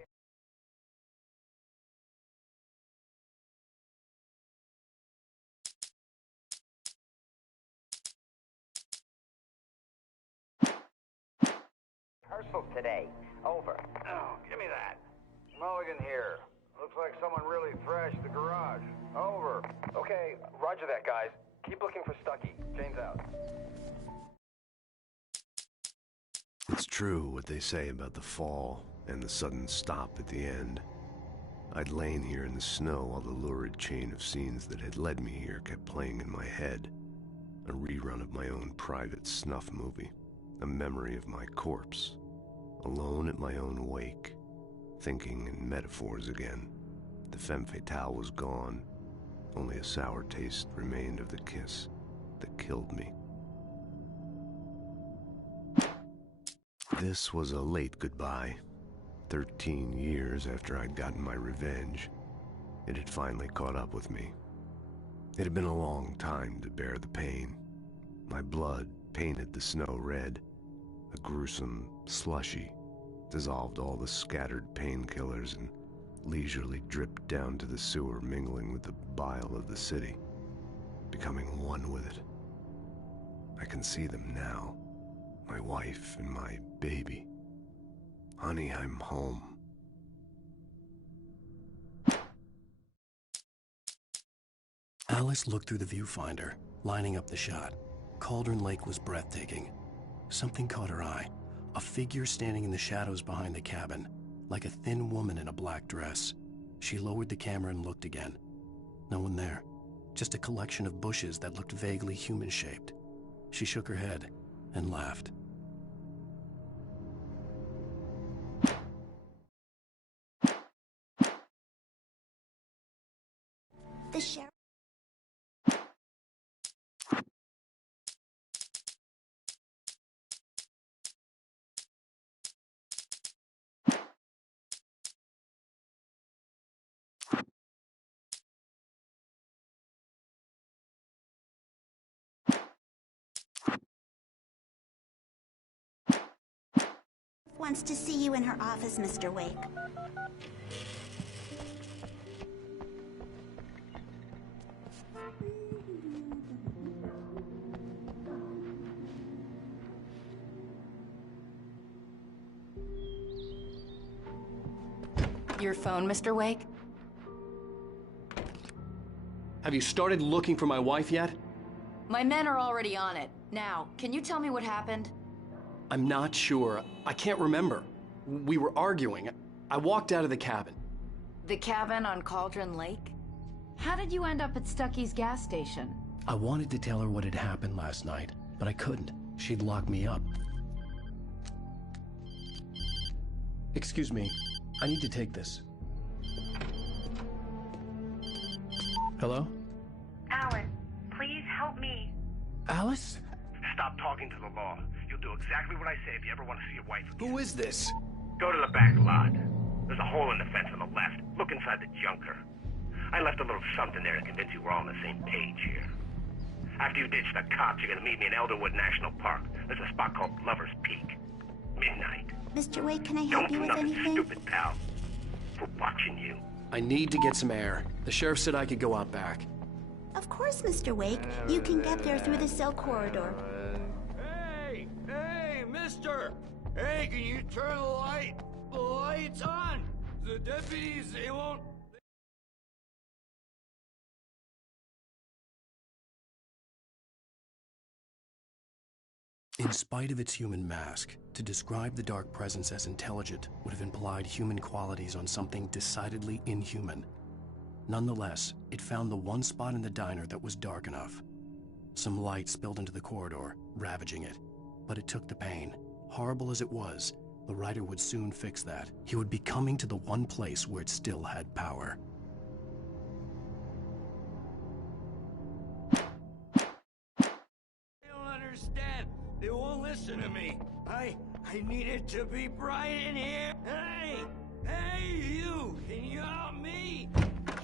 rehearsal today. Over. Oh, give me that. Mulligan here. Looks like someone really thrashed the garage. Over. Okay, roger that, guys. Keep looking for Stucky. Jane's out. It's true what they say about the fall and the sudden stop at the end. I'd lain here in the snow while the lurid chain of scenes that had led me here kept playing in my head. A rerun of my own private snuff movie. A memory of my corpse. Alone at my own wake. Thinking in metaphors again. The femme fatale was gone. Only a sour taste remained of the kiss that killed me. This was a late goodbye. 13 years after I'd gotten my revenge, it had finally caught up with me. It had been a long time to bear the pain. My blood painted the snow red. A gruesome slushy dissolved all the scattered painkillers and leisurely dripped down to the sewer, mingling with the bile of the city, becoming one with it. I can see them now, my wife and my baby. Honey, I'm home. Alice looked through the viewfinder, lining up the shot. Cauldron Lake was breathtaking. Something caught her eye. A figure standing in the shadows behind the cabin, like a thin woman in a black dress. She lowered the camera and looked again. No one there. Just a collection of bushes that looked vaguely human-shaped. She shook her head and laughed. The sheriff... wants to see you in her office, Mr. Wake. Your phone, Mr. Wake? Have you started looking for my wife yet? My men are already on it. Now, can you tell me what happened? I'm not sure. I can't remember. We were arguing. I walked out of the cabin. The cabin on Cauldron Lake? How did you end up at Stucky's gas station? I wanted to tell her what had happened last night, but I couldn't. She'd lock me up. Excuse me. I need to take this. Hello? Alan, please help me. Alice? Stop talking to the law. You'll do exactly what I say if you ever want to see your wife again. Who is this? Go to the back lot. There's a hole in the fence on the left. Look inside the junker. I left a little something there to convince you we're all on the same page here. After you ditch the cops, you're gonna meet me in Elderwood National Park. There's a spot called Lover's Peak. Midnight. Mr. Wake, can I help you with Don't do anything? nothing stupid, pal. We're watching you. I need to get some air. The sheriff said I could go out back. Of course, Mr. Wake. You can get there through the cell corridor. Hey, mister! Hey, can you turn the light? The light's on! The deputies, they won't... In spite of its human mask, to describe the dark presence as intelligent would have implied human qualities on something decidedly inhuman. Nonetheless, it found the one spot in the diner that was dark enough. Some light spilled into the corridor, ravaging it. But it took the pain. Horrible as it was, the writer would soon fix that. He would be coming to the one place where it still had power. They don't understand. They won't listen to me. I need it to be bright in here. Hey, you! Can you help me?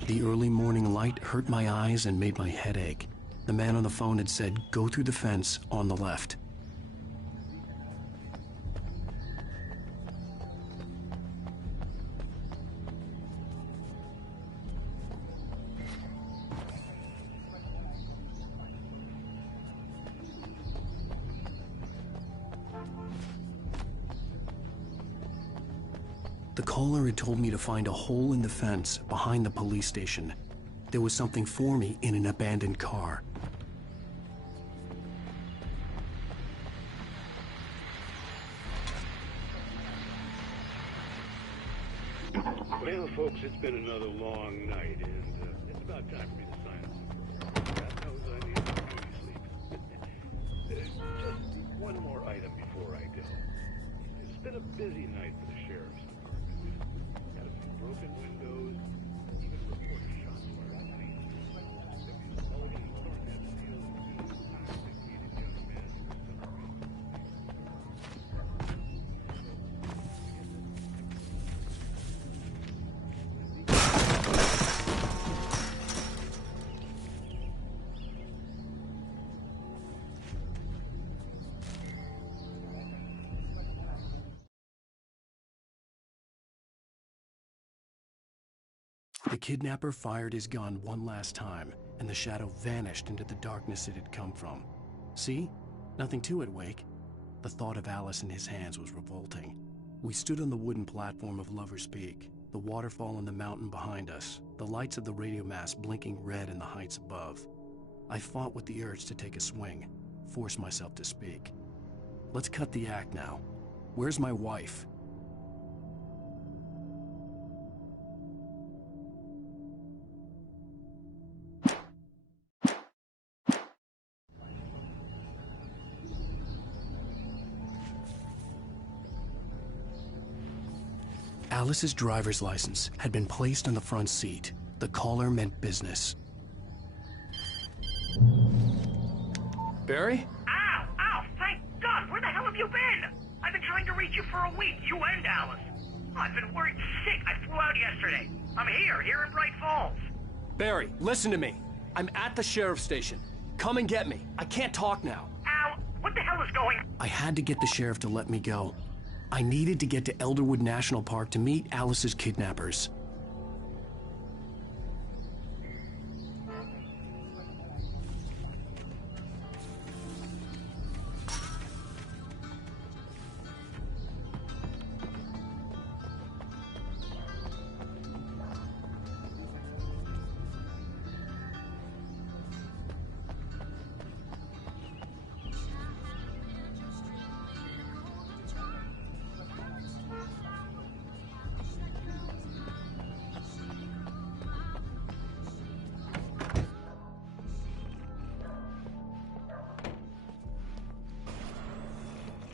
The early morning light hurt my eyes and made my head ache. The man on the phone had said, "Go through the fence on the left." The caller had told me to find a hole in the fence behind the police station. There was something for me in an abandoned car. Well, folks, it's been another long night, and it's about time for me to sign up. God knows I need some beauty sleep. Just one more item before I go. It's been a busy night for the sheriff's department. Had a few broken windows, even reporter shots were at me. Deputy Mulligan and Thornton had to deal with two intoxicated young men who were celebrating. The kidnapper fired his gun one last time, and the shadow vanished into the darkness it had come from. See? Nothing to it, Wake. The thought of Alice in his hands was revolting. We stood on the wooden platform of Lover's Peak, the waterfall on the mountain behind us, the lights of the radio mast blinking red in the heights above. I fought with the urge to take a swing, force myself to speak. Let's cut the act now. Where's my wife? Alice's driver's license had been placed on the front seat. The caller meant business. Barry? Ow! Ow! Thank God! Where the hell have you been? I've been trying to reach you for a week, you and Alice. I've been worried sick. I flew out yesterday. I'm here in Bright Falls. Barry, listen to me. I'm at the sheriff's station. Come and get me. I can't talk now. Ow! What the hell is going on? I had to get the sheriff to let me go. I needed to get to Elderwood National Park to meet Alice's kidnappers.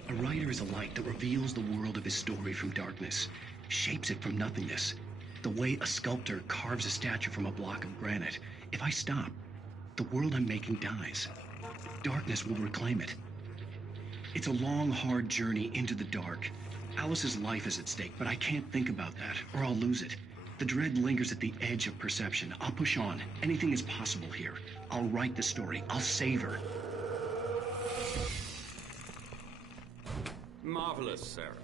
A writer is a light that reveals the world of his story from darkness, shapes it from nothingness. The way a sculptor carves a statue from a block of granite. If I stop, the world I'm making dies. Darkness will reclaim it. It's a long, hard journey into the dark. Alice's life is at stake, but I can't think about that, or I'll lose it. The dread lingers at the edge of perception. I'll push on. Anything is possible here. I'll write the story. I'll save her. Marvelous, Sarah.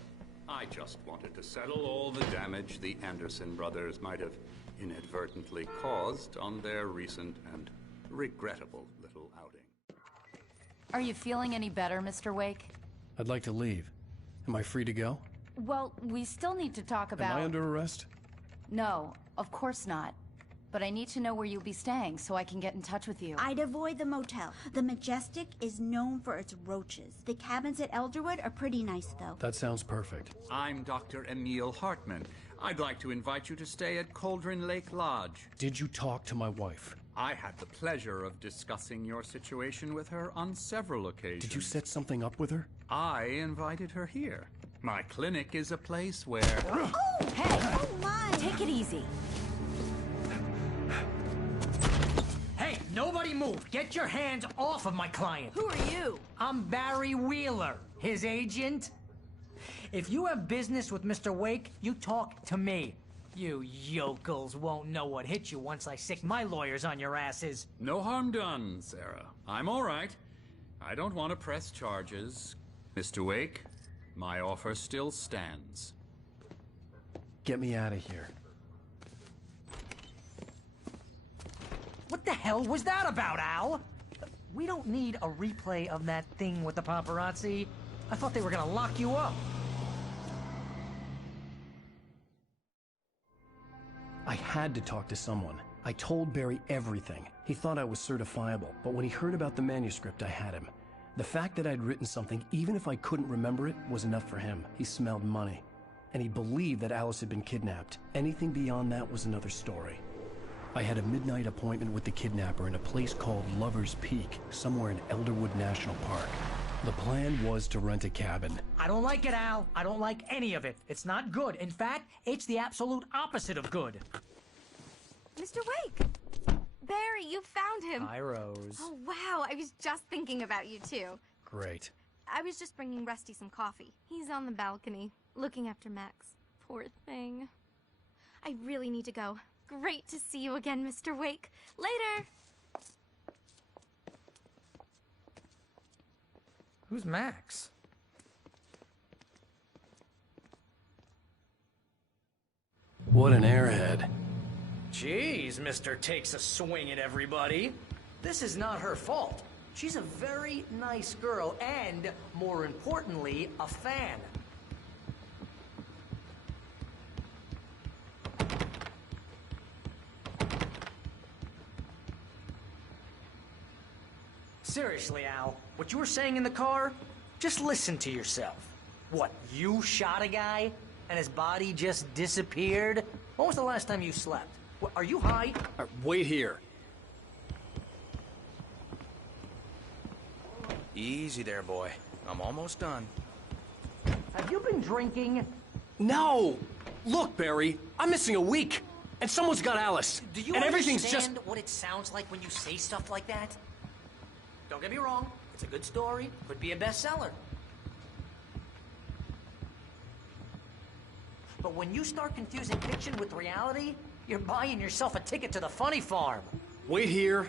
I just wanted to settle all the damage the Anderson brothers might have inadvertently caused on their recent and regrettable little outing. Are you feeling any better, Mr. Wake? I'd like to leave. Am I free to go? Well, we still need to talk about... Am I under arrest? No, of course not. but I need to know where you'll be staying so I can get in touch with you. I'd avoid the motel. The Majestic is known for its roaches. The cabins at Elderwood are pretty nice, though. That sounds perfect. I'm Dr. Emil Hartman. I'd like to invite you to stay at Cauldron Lake Lodge. Did you talk to my wife? I had the pleasure of discussing your situation with her on several occasions. Did you set something up with her? I invited her here. My clinic is a place where... Oh! Hey! Oh, my! Take it easy. Hey, nobody move! Get your hands off of my client! Who are you? I'm Barry Wheeler, his agent. If you have business with Mr. Wake, you talk to me. You yokels won't know what hit you once I sick my lawyers on your asses. No harm done, Sarah. I'm all right. I don't want to press charges. Mr. Wake, my offer still stands. Get me out of here. What the hell was that about, Al? We don't need a replay of that thing with the paparazzi. I thought they were gonna lock you up. I had to talk to someone. I told Barry everything. He thought I was certifiable, but when he heard about the manuscript, I had him. The fact that I'd written something, even if I couldn't remember it, was enough for him. He smelled money. And he believed that Alice had been kidnapped. Anything beyond that was another story. I had a midnight appointment with the kidnapper in a place called Lover's Peak, somewhere in Elderwood National Park. The plan was to rent a cabin. I don't like it, Al. I don't like any of it. It's not good. In fact, it's the absolute opposite of good. Mr. Wake! Barry, you found him. Hi, Rose. Oh, wow. I was just thinking about you, too. Great. I was just bringing Rusty some coffee. He's on the balcony, looking after Max. Poor thing. I really need to go. Great to see you again, Mr. Wake. Later! Who's Max? What an airhead. Jeez, Mr. Takes a swing at everybody. This is not her fault. She's a very nice girl and, more importantly, a fan. Seriously, Al, what you were saying in the car, just listen to yourself. What, you shot a guy and his body just disappeared? When was the last time you slept? What, are you high? Wait here. Easy there, boy. I'm almost done. Have you been drinking? No! Look, Barry, I'm missing a week, and someone's got Alice. Do you and everything's understand just... what it sounds like when you say stuff like that? Don't get me wrong, it's a good story, could be a bestseller. But when you start confusing fiction with reality, you're buying yourself a ticket to the funny farm. Wait here.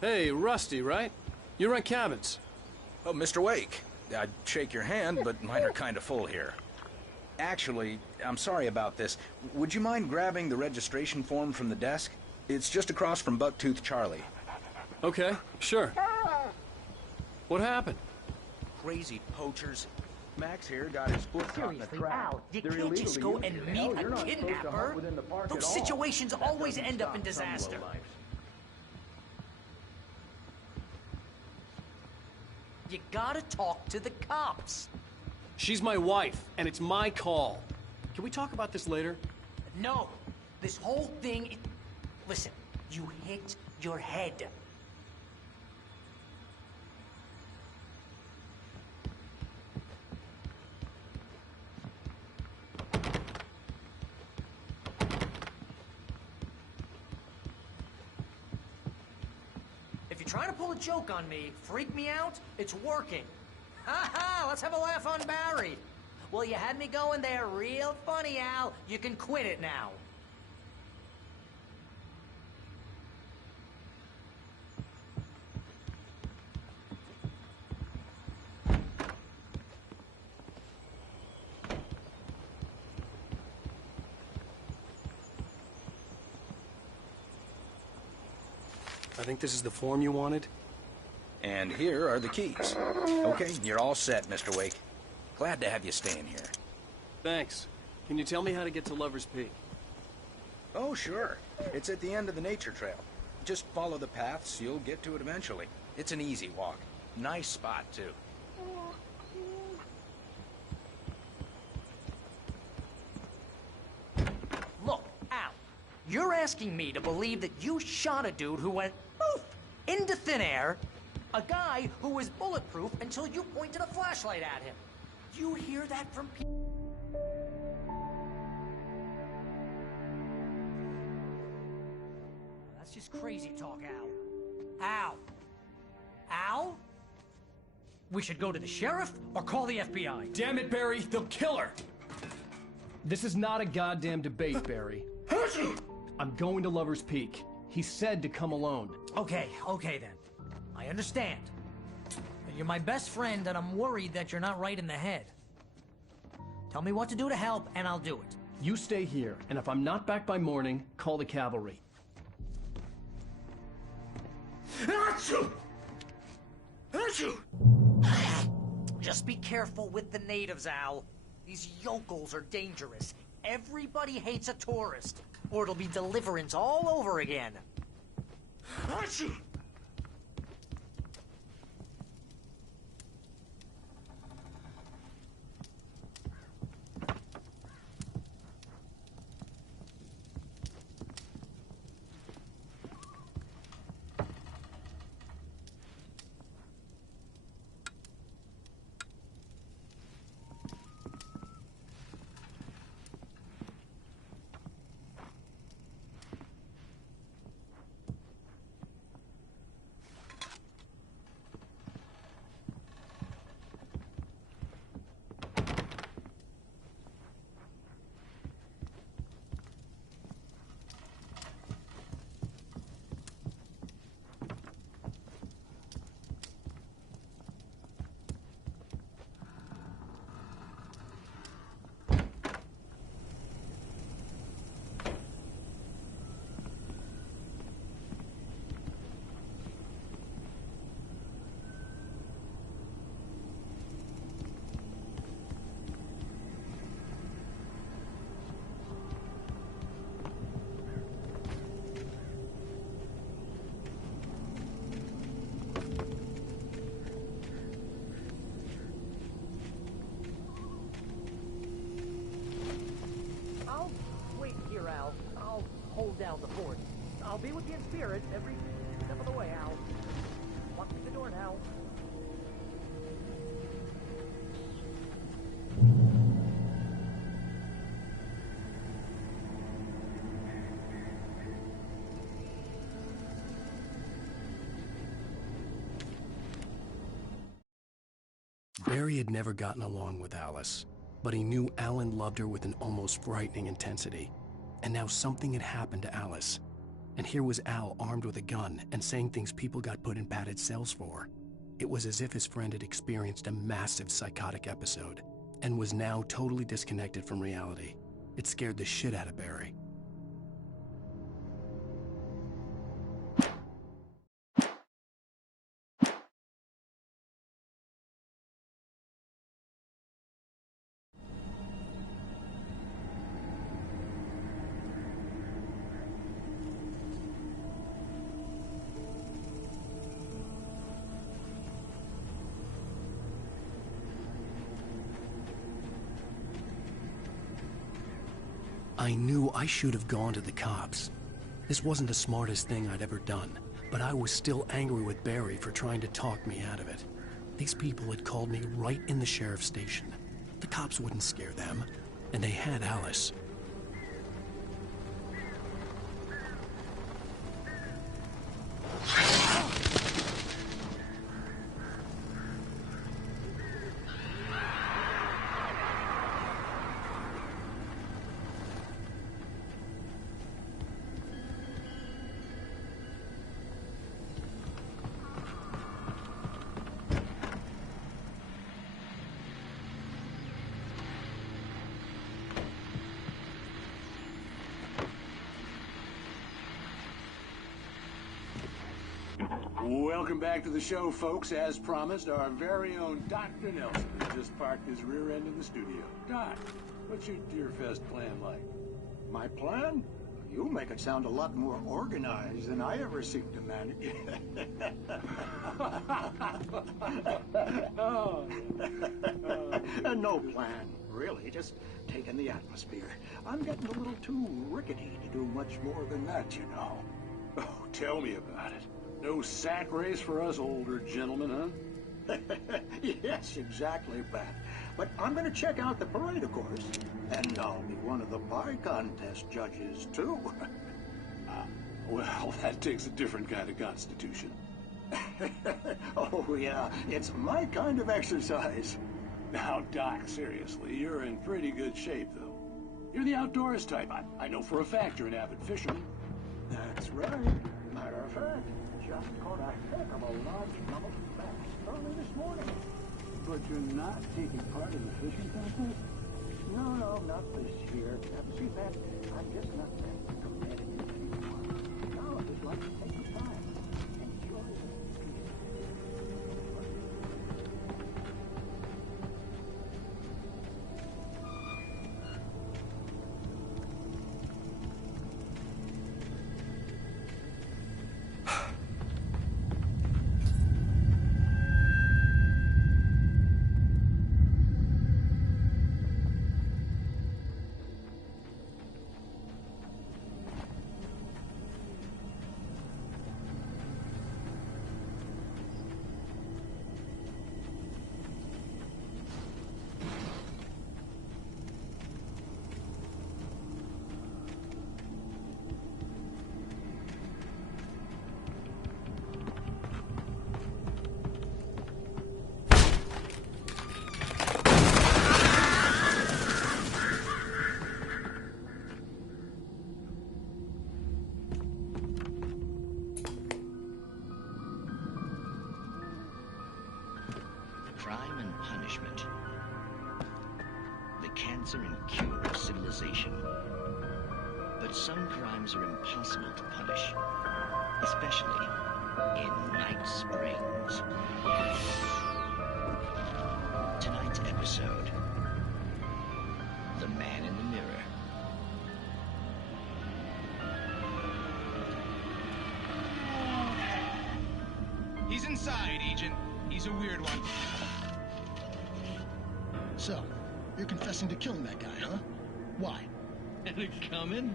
Hey, Rusty, right? You rent cabins. Oh, Mr. Wake. I'd shake your hand, but mine are kind of full here. Actually, I'm sorry about this. Would you mind grabbing the registration form from the desk? It's just across from Bucktooth Charlie. Okay, sure. What happened? Crazy poachers. Max here got his foot caught in a trap. Al, you can't just go and meet a kidnapper. Those situations always end up in disaster. You gotta talk to the cops. She's my wife, and it's my call. Can we talk about this later? No. This whole thing... Listen, you hit your head. If you're trying to pull a joke on me, freak me out, it's working. Ha ha! Let's have a laugh on Barry. Well, you had me going there real funny, Al. You can quit it now. I think this is the form you wanted. And here are the keys. Okay, you're all set, Mr. Wake. Glad to have you staying here. Thanks. Can you tell me how to get to Lover's Peak? Oh, sure. It's at the end of the nature trail. Just follow the paths, you'll get to it eventually. It's an easy walk. Nice spot, too. Look, Al, you're asking me to believe that you shot a dude who went poof into thin air, a guy who was bulletproof until you pointed a flashlight at him. You hear that from people? That's just crazy talk, Al. Al? Al? We should go to the sheriff or call the FBI. Damn it, Barry, they'll kill her! This is not a goddamn debate, Barry. I'm going to Lover's Peak. He said to come alone. Okay then. I understand. But you're my best friend, and I'm worried that you're not right in the head. Tell me what to do to help, and I'll do it. You stay here, and if I'm not back by morning, call the cavalry. Achoo! Achoo! Just be careful with the natives, Al. These yokels are dangerous. Everybody hates a tourist, or it'll be Deliverance all over again. Achoo! I'll hold down the fort. I'll be with you in spirit every step of the way, Al. Lock the door now. Barry had never gotten along with Alice, but he knew Alan loved her with an almost frightening intensity. And now something had happened to Alice. And here was Al armed with a gun and saying things people got put in padded cells for. It was as if his friend had experienced a massive psychotic episode and was now totally disconnected from reality. It scared the shit out of Barry. I knew I should have gone to the cops. This wasn't the smartest thing I'd ever done, but I was still angry with Barry for trying to talk me out of it. These people had called me right in the sheriff's station. The cops wouldn't scare them, and they had Alice. Welcome back to the show, folks. As promised, our very own Dr. Nelson has just parked his rear end in the studio. Doc, what's your Deerfest plan like? My plan? You make it sound a lot more organized than I ever seem to manage. No plan, really. Just taking the atmosphere. I'm getting a little too rickety to do much more than that, you know. Oh, tell me about it. No sack race for us older gentlemen, huh? Yes, exactly, Bat. But I'm going to check out the parade, of course. And I'll be one of the pie contest judges, too. Well, that takes a different kind of constitution. Oh, yeah. It's my kind of exercise. Now, Doc, seriously, you're in pretty good shape, though. You're the outdoors type. I know for a fact you're an avid fisherman. That's right. Matter of fact, just caught a heck of a largemouth bass early this morning. But you're not taking part in the fishing contest? No, not this year. See, Pat, I'm just not that competitive anymore. Now I just like to take the time. Enjoy it. Crime and punishment. The cancer and cure of civilization. But some crimes are impossible to punish, especially in Night Springs. Tonight's episode, The Man in the Mirror. He's inside, Agent. He's a weird one. So, you're confessing to killing that guy, huh? Why? And it coming?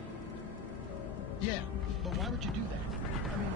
Yeah, but why would you do that? I mean...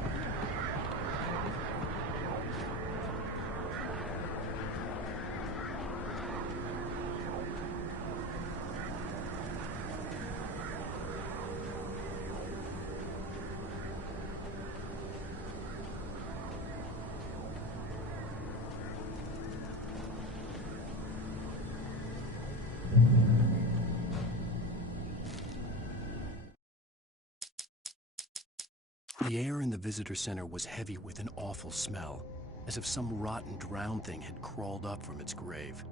The air in the visitor center was heavy with an awful smell, as if some rotten drowned thing had crawled up from its grave.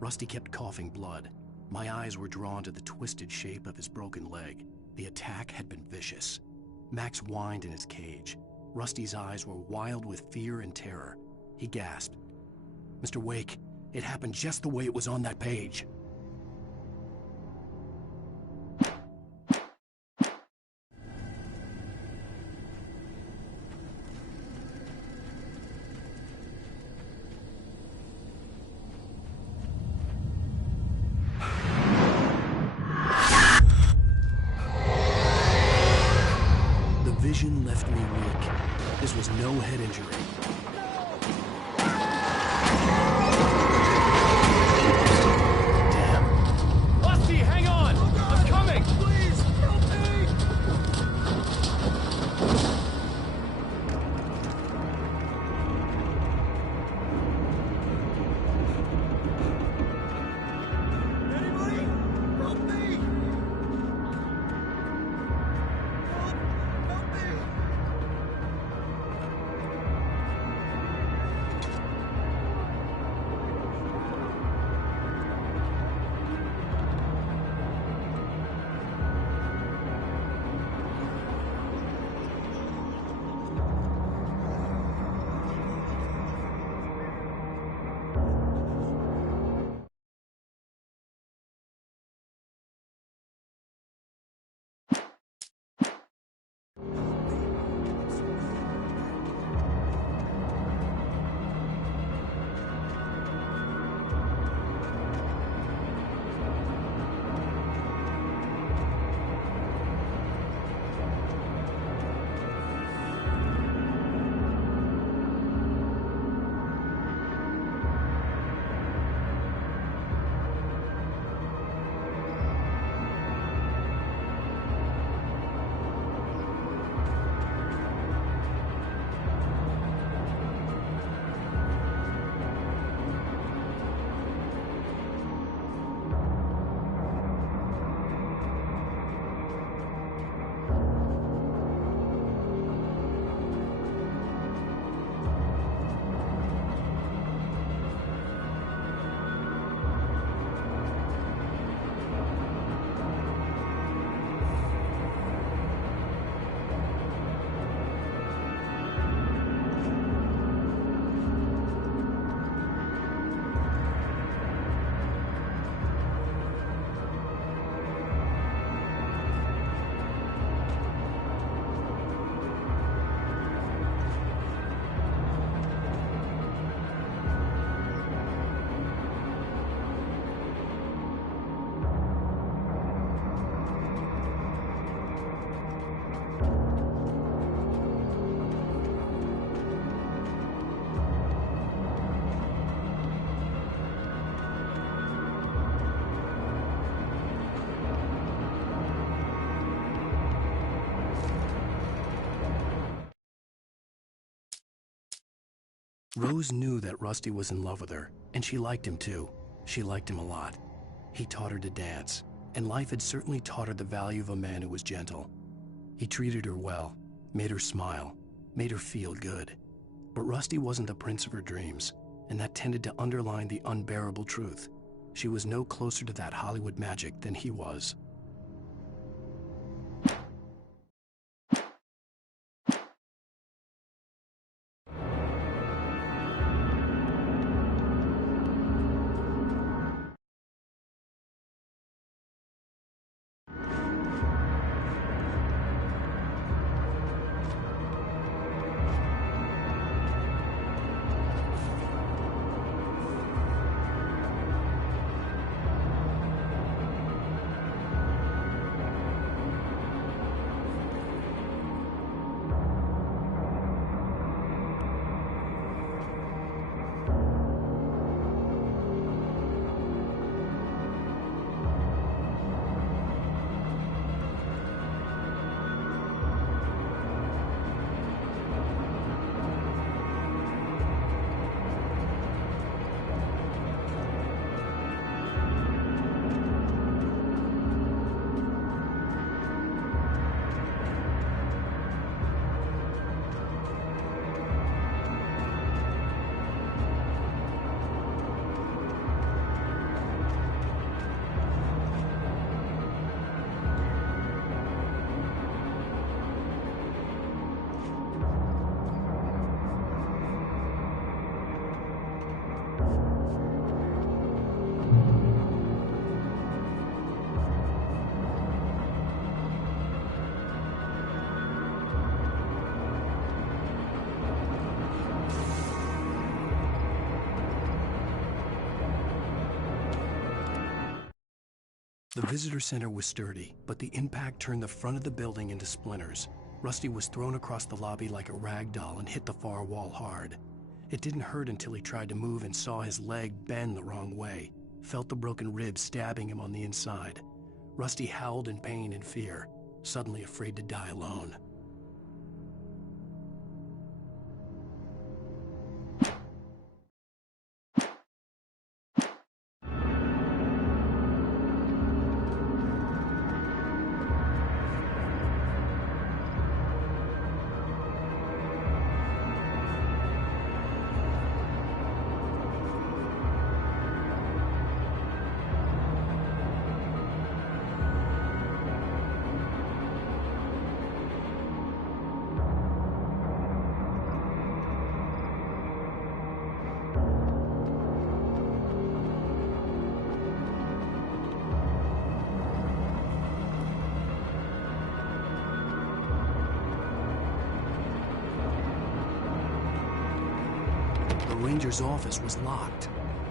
Rusty kept coughing blood. My eyes were drawn to the twisted shape of his broken leg. The attack had been vicious. Max whined in his cage. Rusty's eyes were wild with fear and terror. He gasped. "Mr. Wake, it happened just the way it was on that page." Vision left me weak. This was no head injury. Damn. Rusty, hang on! I'm coming! Please, help me! Anybody? Help me! Rose knew that Rusty was in love with her, and she liked him too. She liked him a lot. He taught her to dance, and life had certainly taught her the value of a man who was gentle. He treated her well, made her smile, made her feel good. But Rusty wasn't the prince of her dreams, and that tended to underline the unbearable truth. She was no closer to that Hollywood magic than he was. The visitor center was sturdy, but the impact turned the front of the building into splinters. Rusty was thrown across the lobby like a rag doll and hit the far wall hard. It didn't hurt until he tried to move and saw his leg bend the wrong way, felt the broken ribs stabbing him on the inside. Rusty howled in pain and fear, suddenly afraid to die alone. The ranger's office was locked.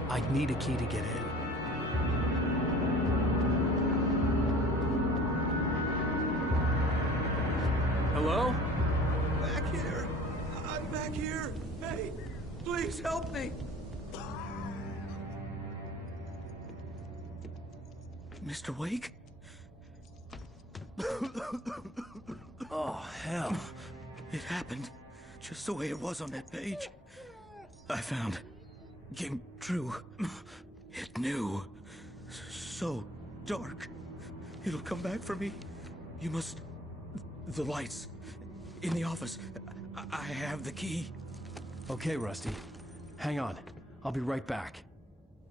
I'd need a key to get in. Hello? Back here! I'm back here! Hey, please help me! Mr. Wake? Oh, hell. It happened just the way it was on that page. I found. Came true. It knew. So dark. It'll come back for me. You must... The lights. In the office. I have the key. Okay, Rusty. Hang on. I'll be right back.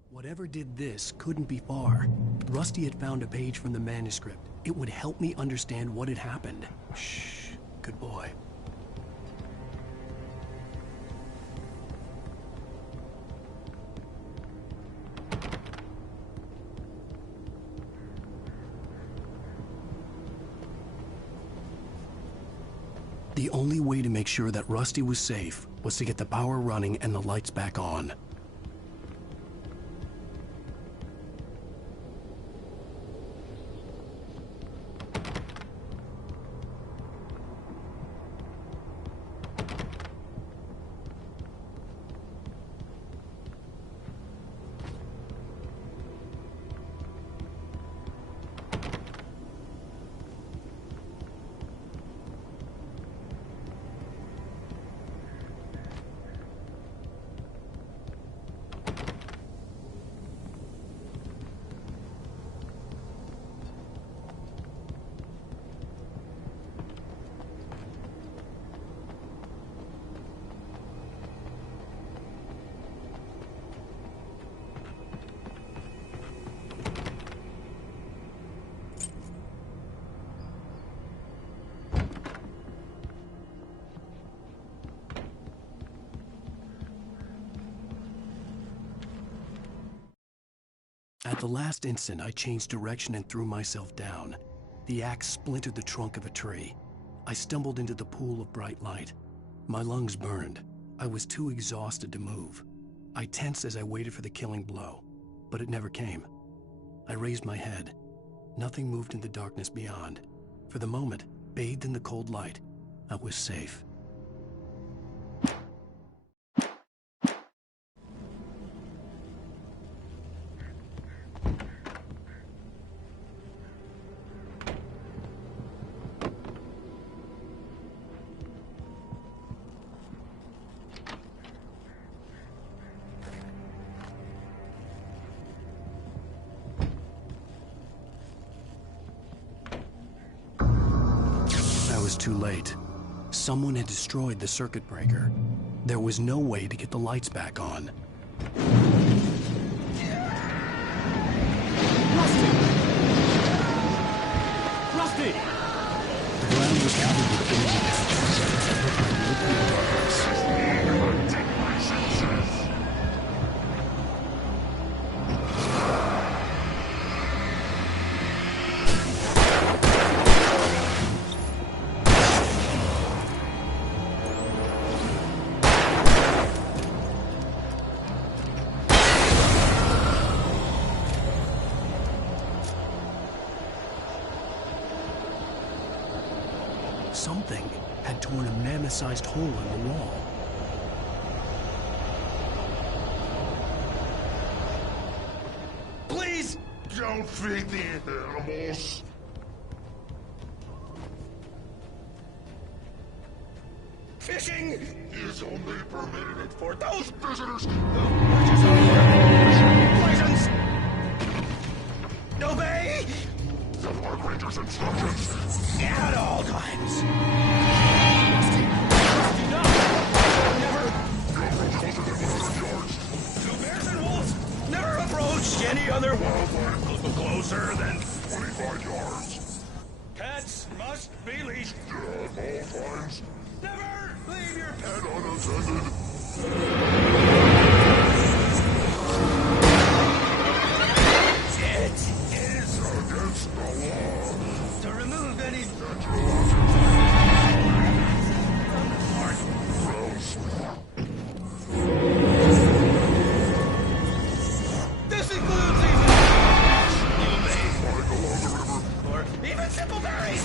Whatever did this couldn't be far. Rusty had found a page from the manuscript. It would help me understand what had happened. Shh. Good boy. The only way to make sure that Rusty was safe was to get the power running and the lights back on. At the last instant, I changed direction and threw myself down. The axe splintered the trunk of a tree. I stumbled into the pool of bright light. My lungs burned. I was too exhausted to move. I tensed as I waited for the killing blow, but it never came. I raised my head. Nothing moved in the darkness beyond. For the moment, bathed in the cold light, I was safe. Too late. Someone had destroyed the circuit breaker. There was no way to get the lights back on. Rusty! The ground was covered with baby patches. It looked like liquid darkness. Take my senses. Something had torn a mammoth-sized hole in the wall. Please don't feed the animals. Fishing is only permitted for those visitors who license. Obey the Park Ranger's instructions at all times. Never approach any other wildlife closer than 25 yards. Cats must be leashed at all times. Never leave your pet unattended. It is against the law to remove any natural This includes even you may find along the river, or even simple berries.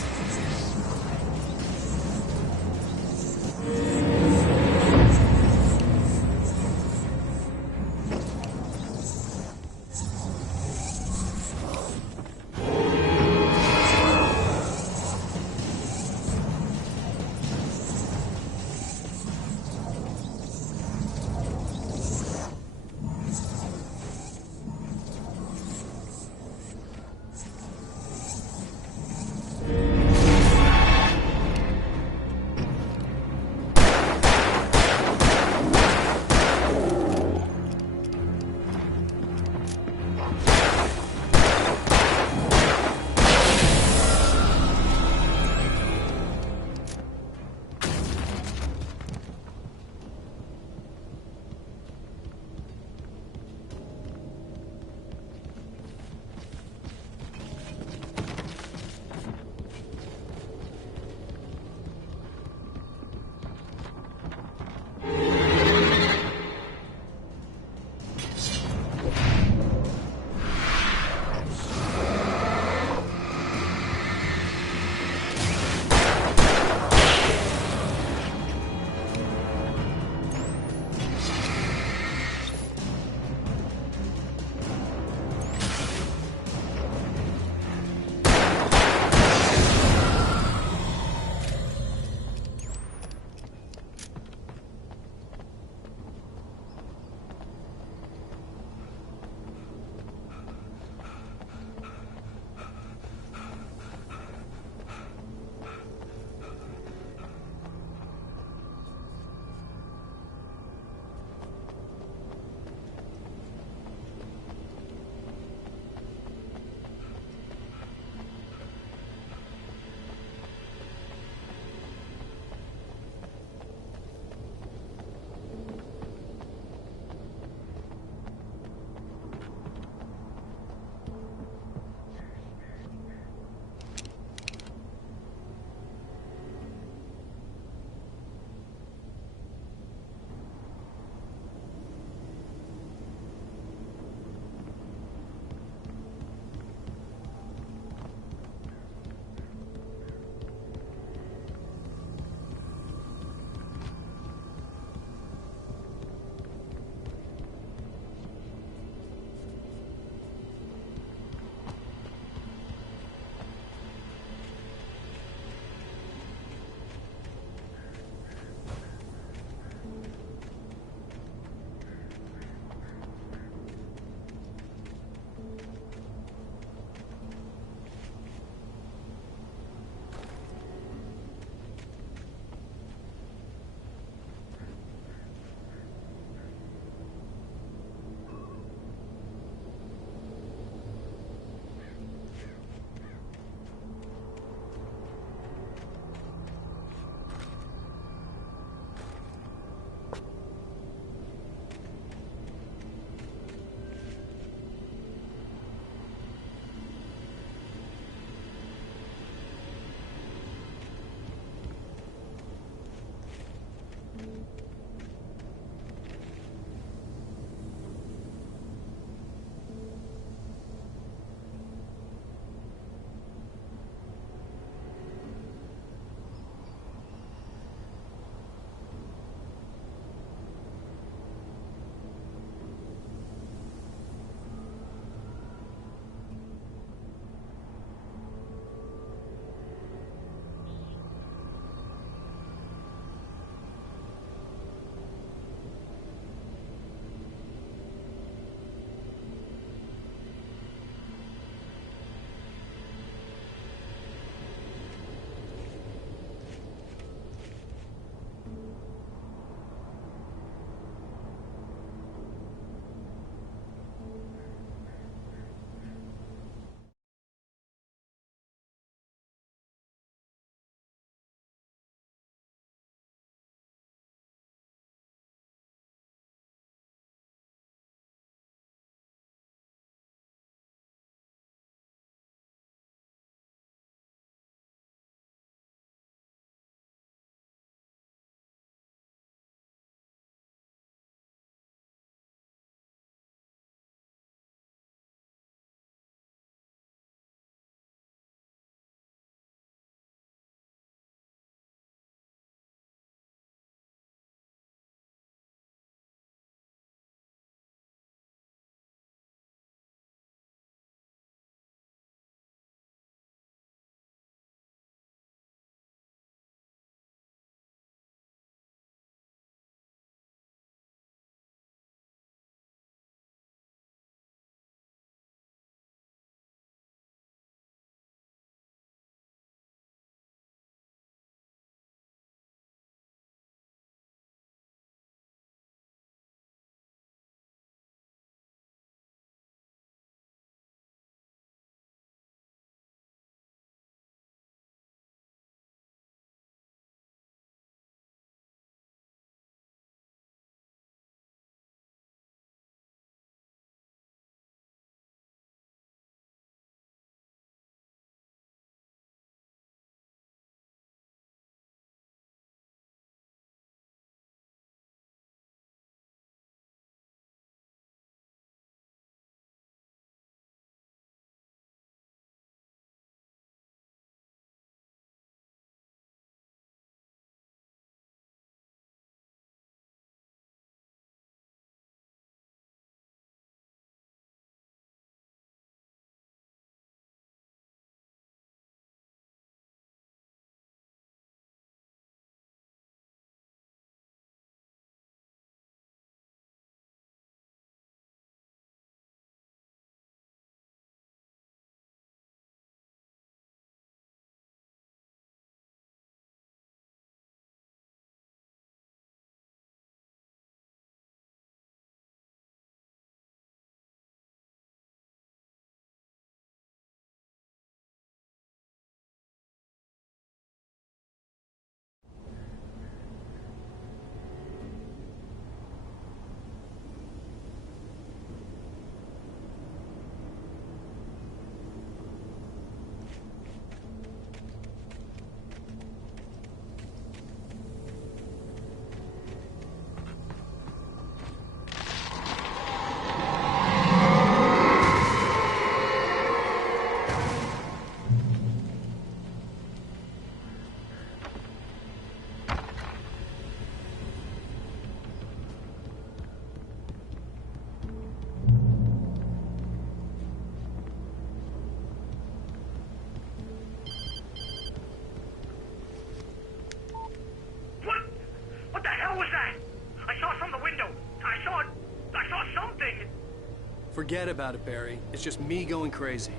Forget about it, Barry. It's just me going crazy.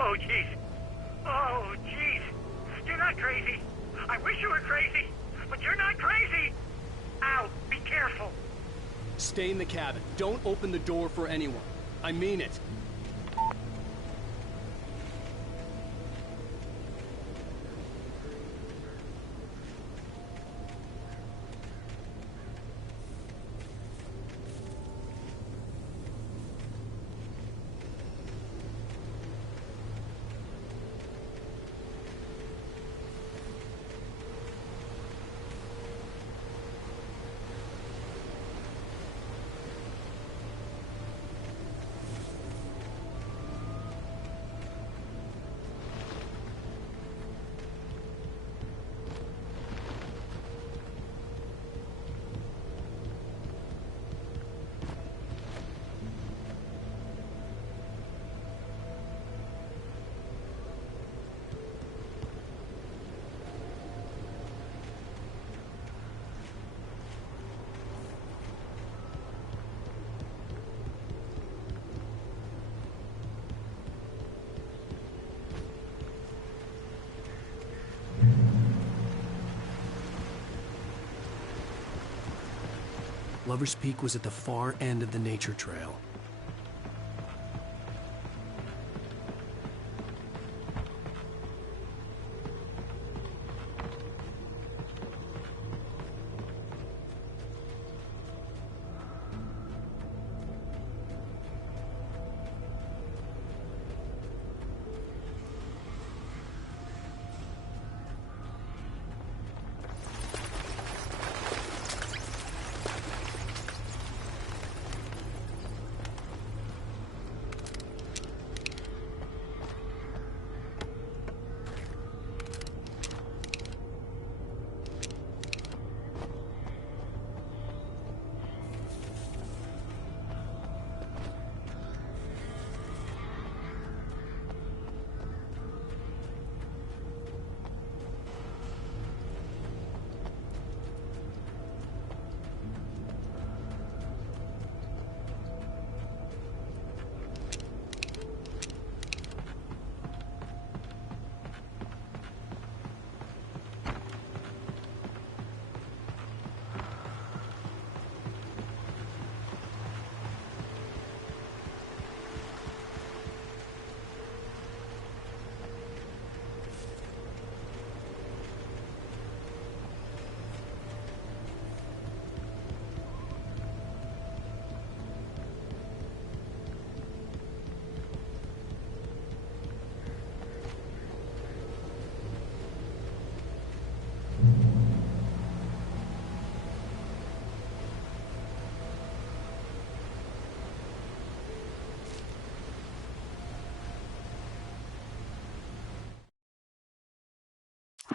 Oh, jeez. Oh, jeez. You're not crazy. I wish you were crazy, but you're not crazy. Ow, be careful. Stay in the cabin. Don't open the door for anyone. I mean it. Lover's Peak was at the far end of the nature trail.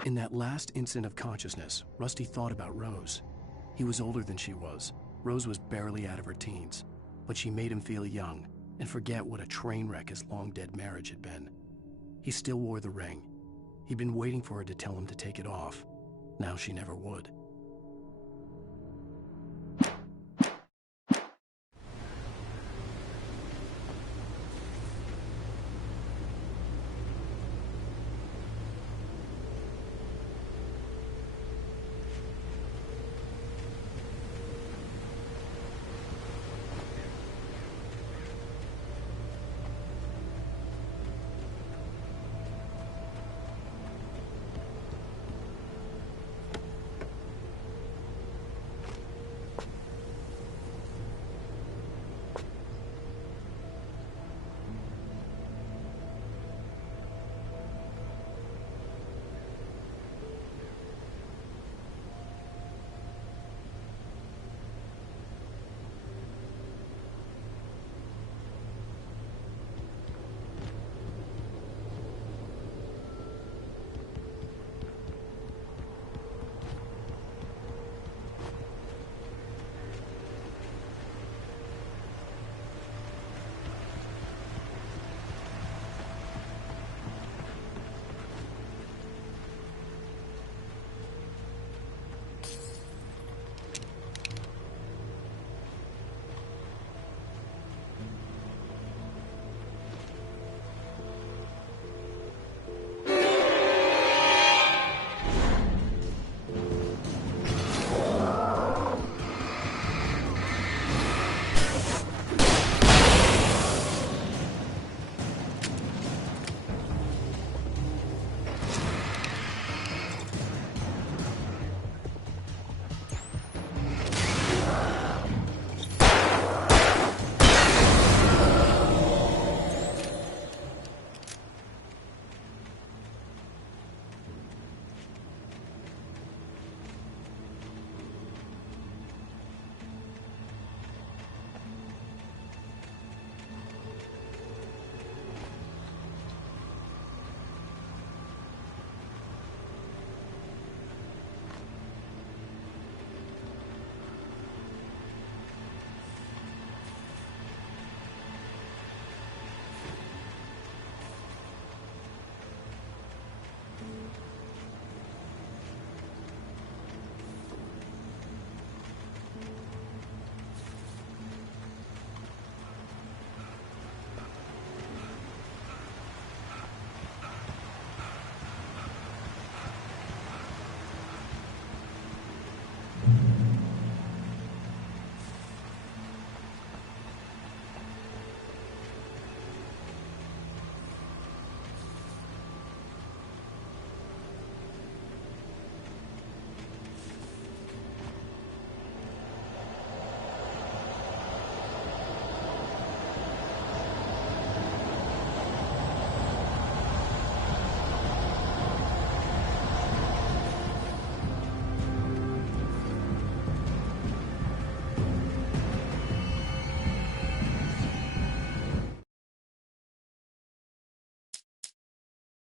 In that last instant of consciousness, Rusty thought about Rose. He was older than she was. Rose was barely out of her teens, but she made him feel young and forget what a train wreck his long-dead marriage had been. He still wore the ring. He'd been waiting for her to tell him to take it off. Now she never would.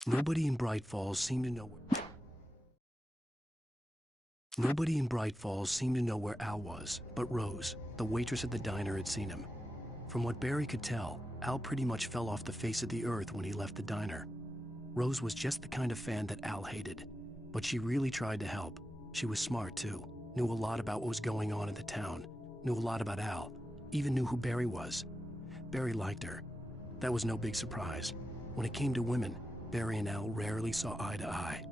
Nobody in Bright Falls seemed to know where Al was, but Rose, the waitress at the diner, had seen him. From what Barry could tell, Al pretty much fell off the face of the earth when he left the diner. Rose was just the kind of fan that Al hated, but she really tried to help. She was smart too, knew a lot about what was going on in the town, knew a lot about Al, even knew who Barry was. Barry liked her. That was no big surprise. When it came to women, Barry and Al rarely saw eye to eye.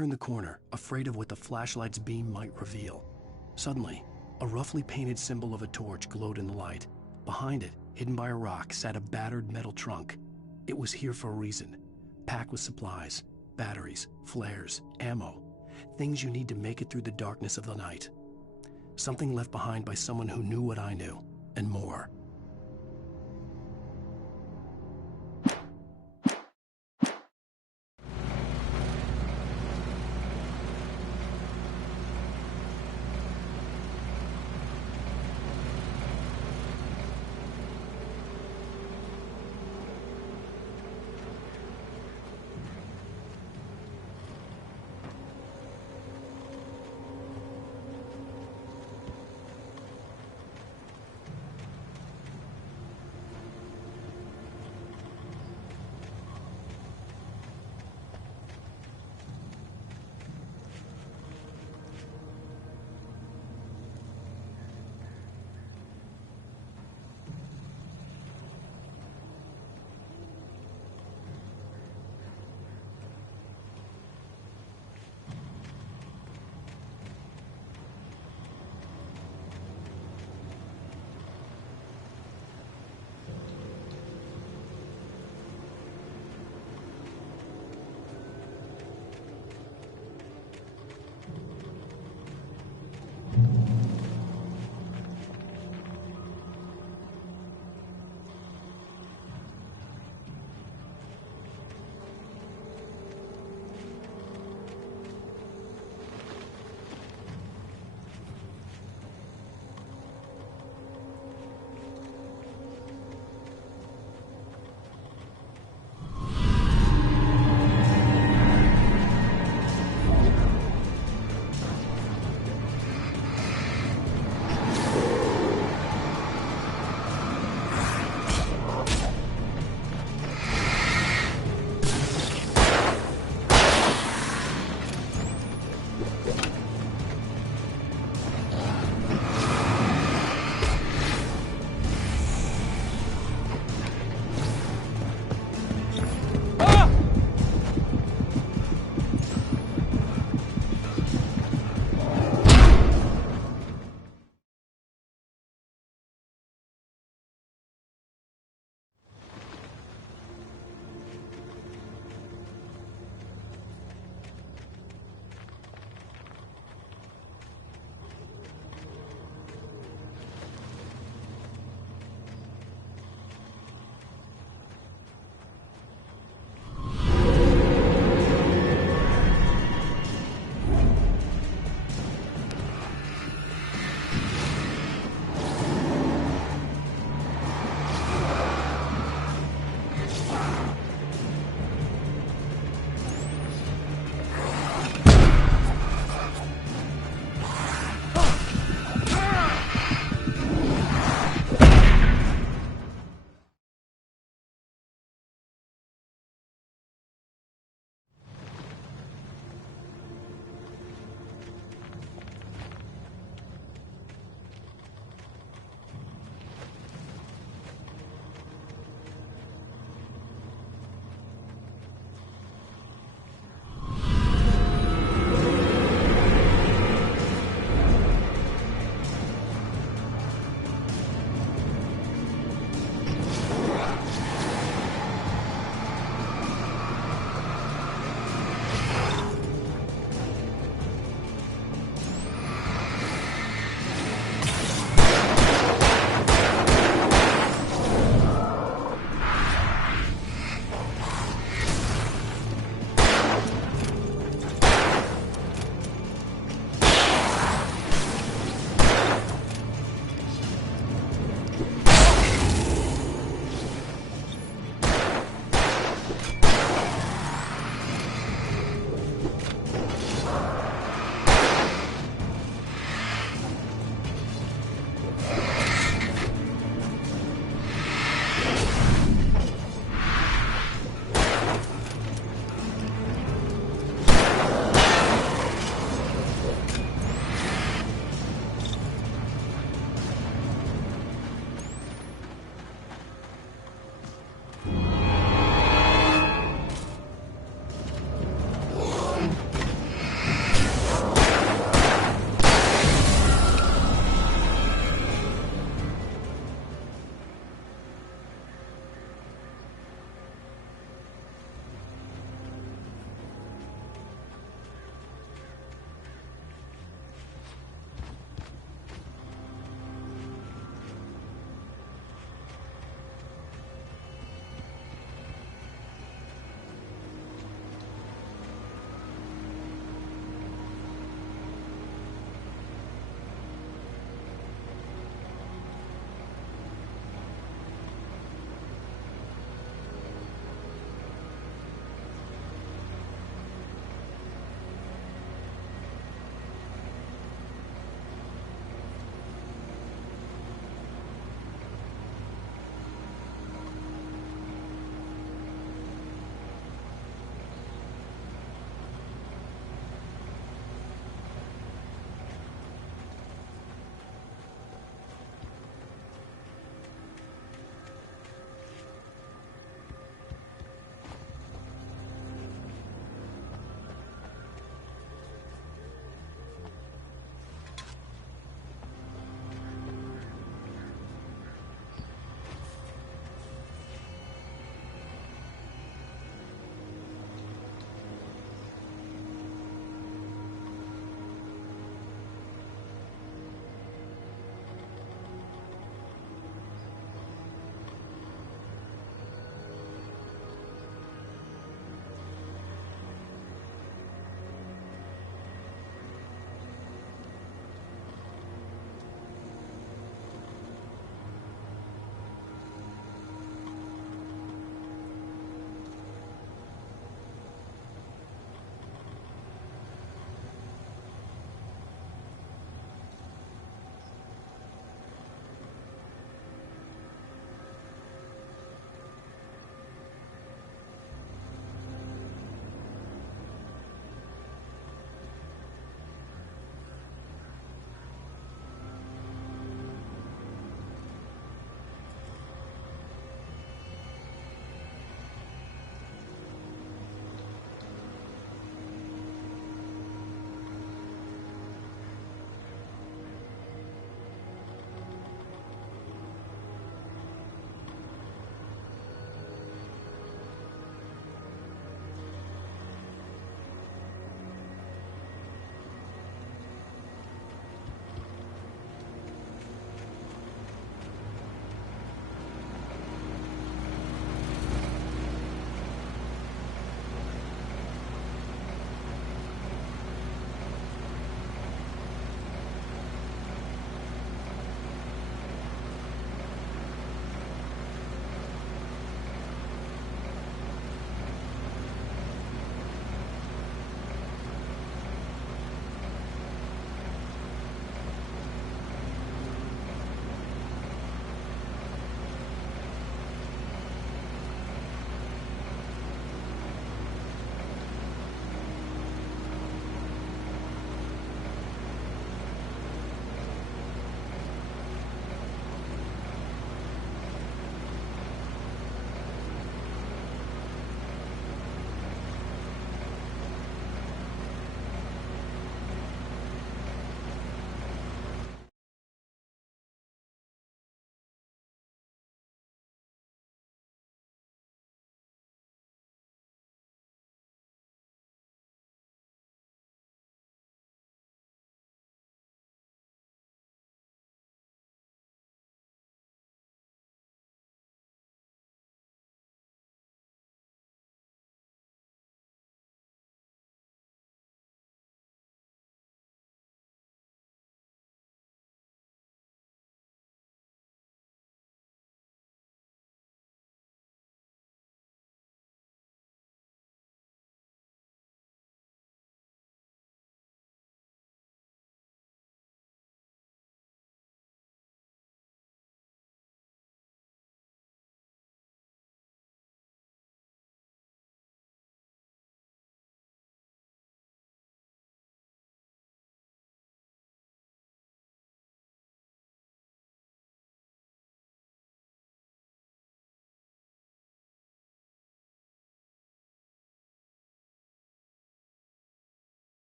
turned the corner, afraid of what the flashlight's beam might reveal. Suddenly, a roughly painted symbol of a torch glowed in the light. Behind it, hidden by a rock, sat a battered metal trunk. It was here for a reason, packed with supplies, batteries, flares, ammo, things you need to make it through the darkness of the night. Something left behind by someone who knew what I knew, and more.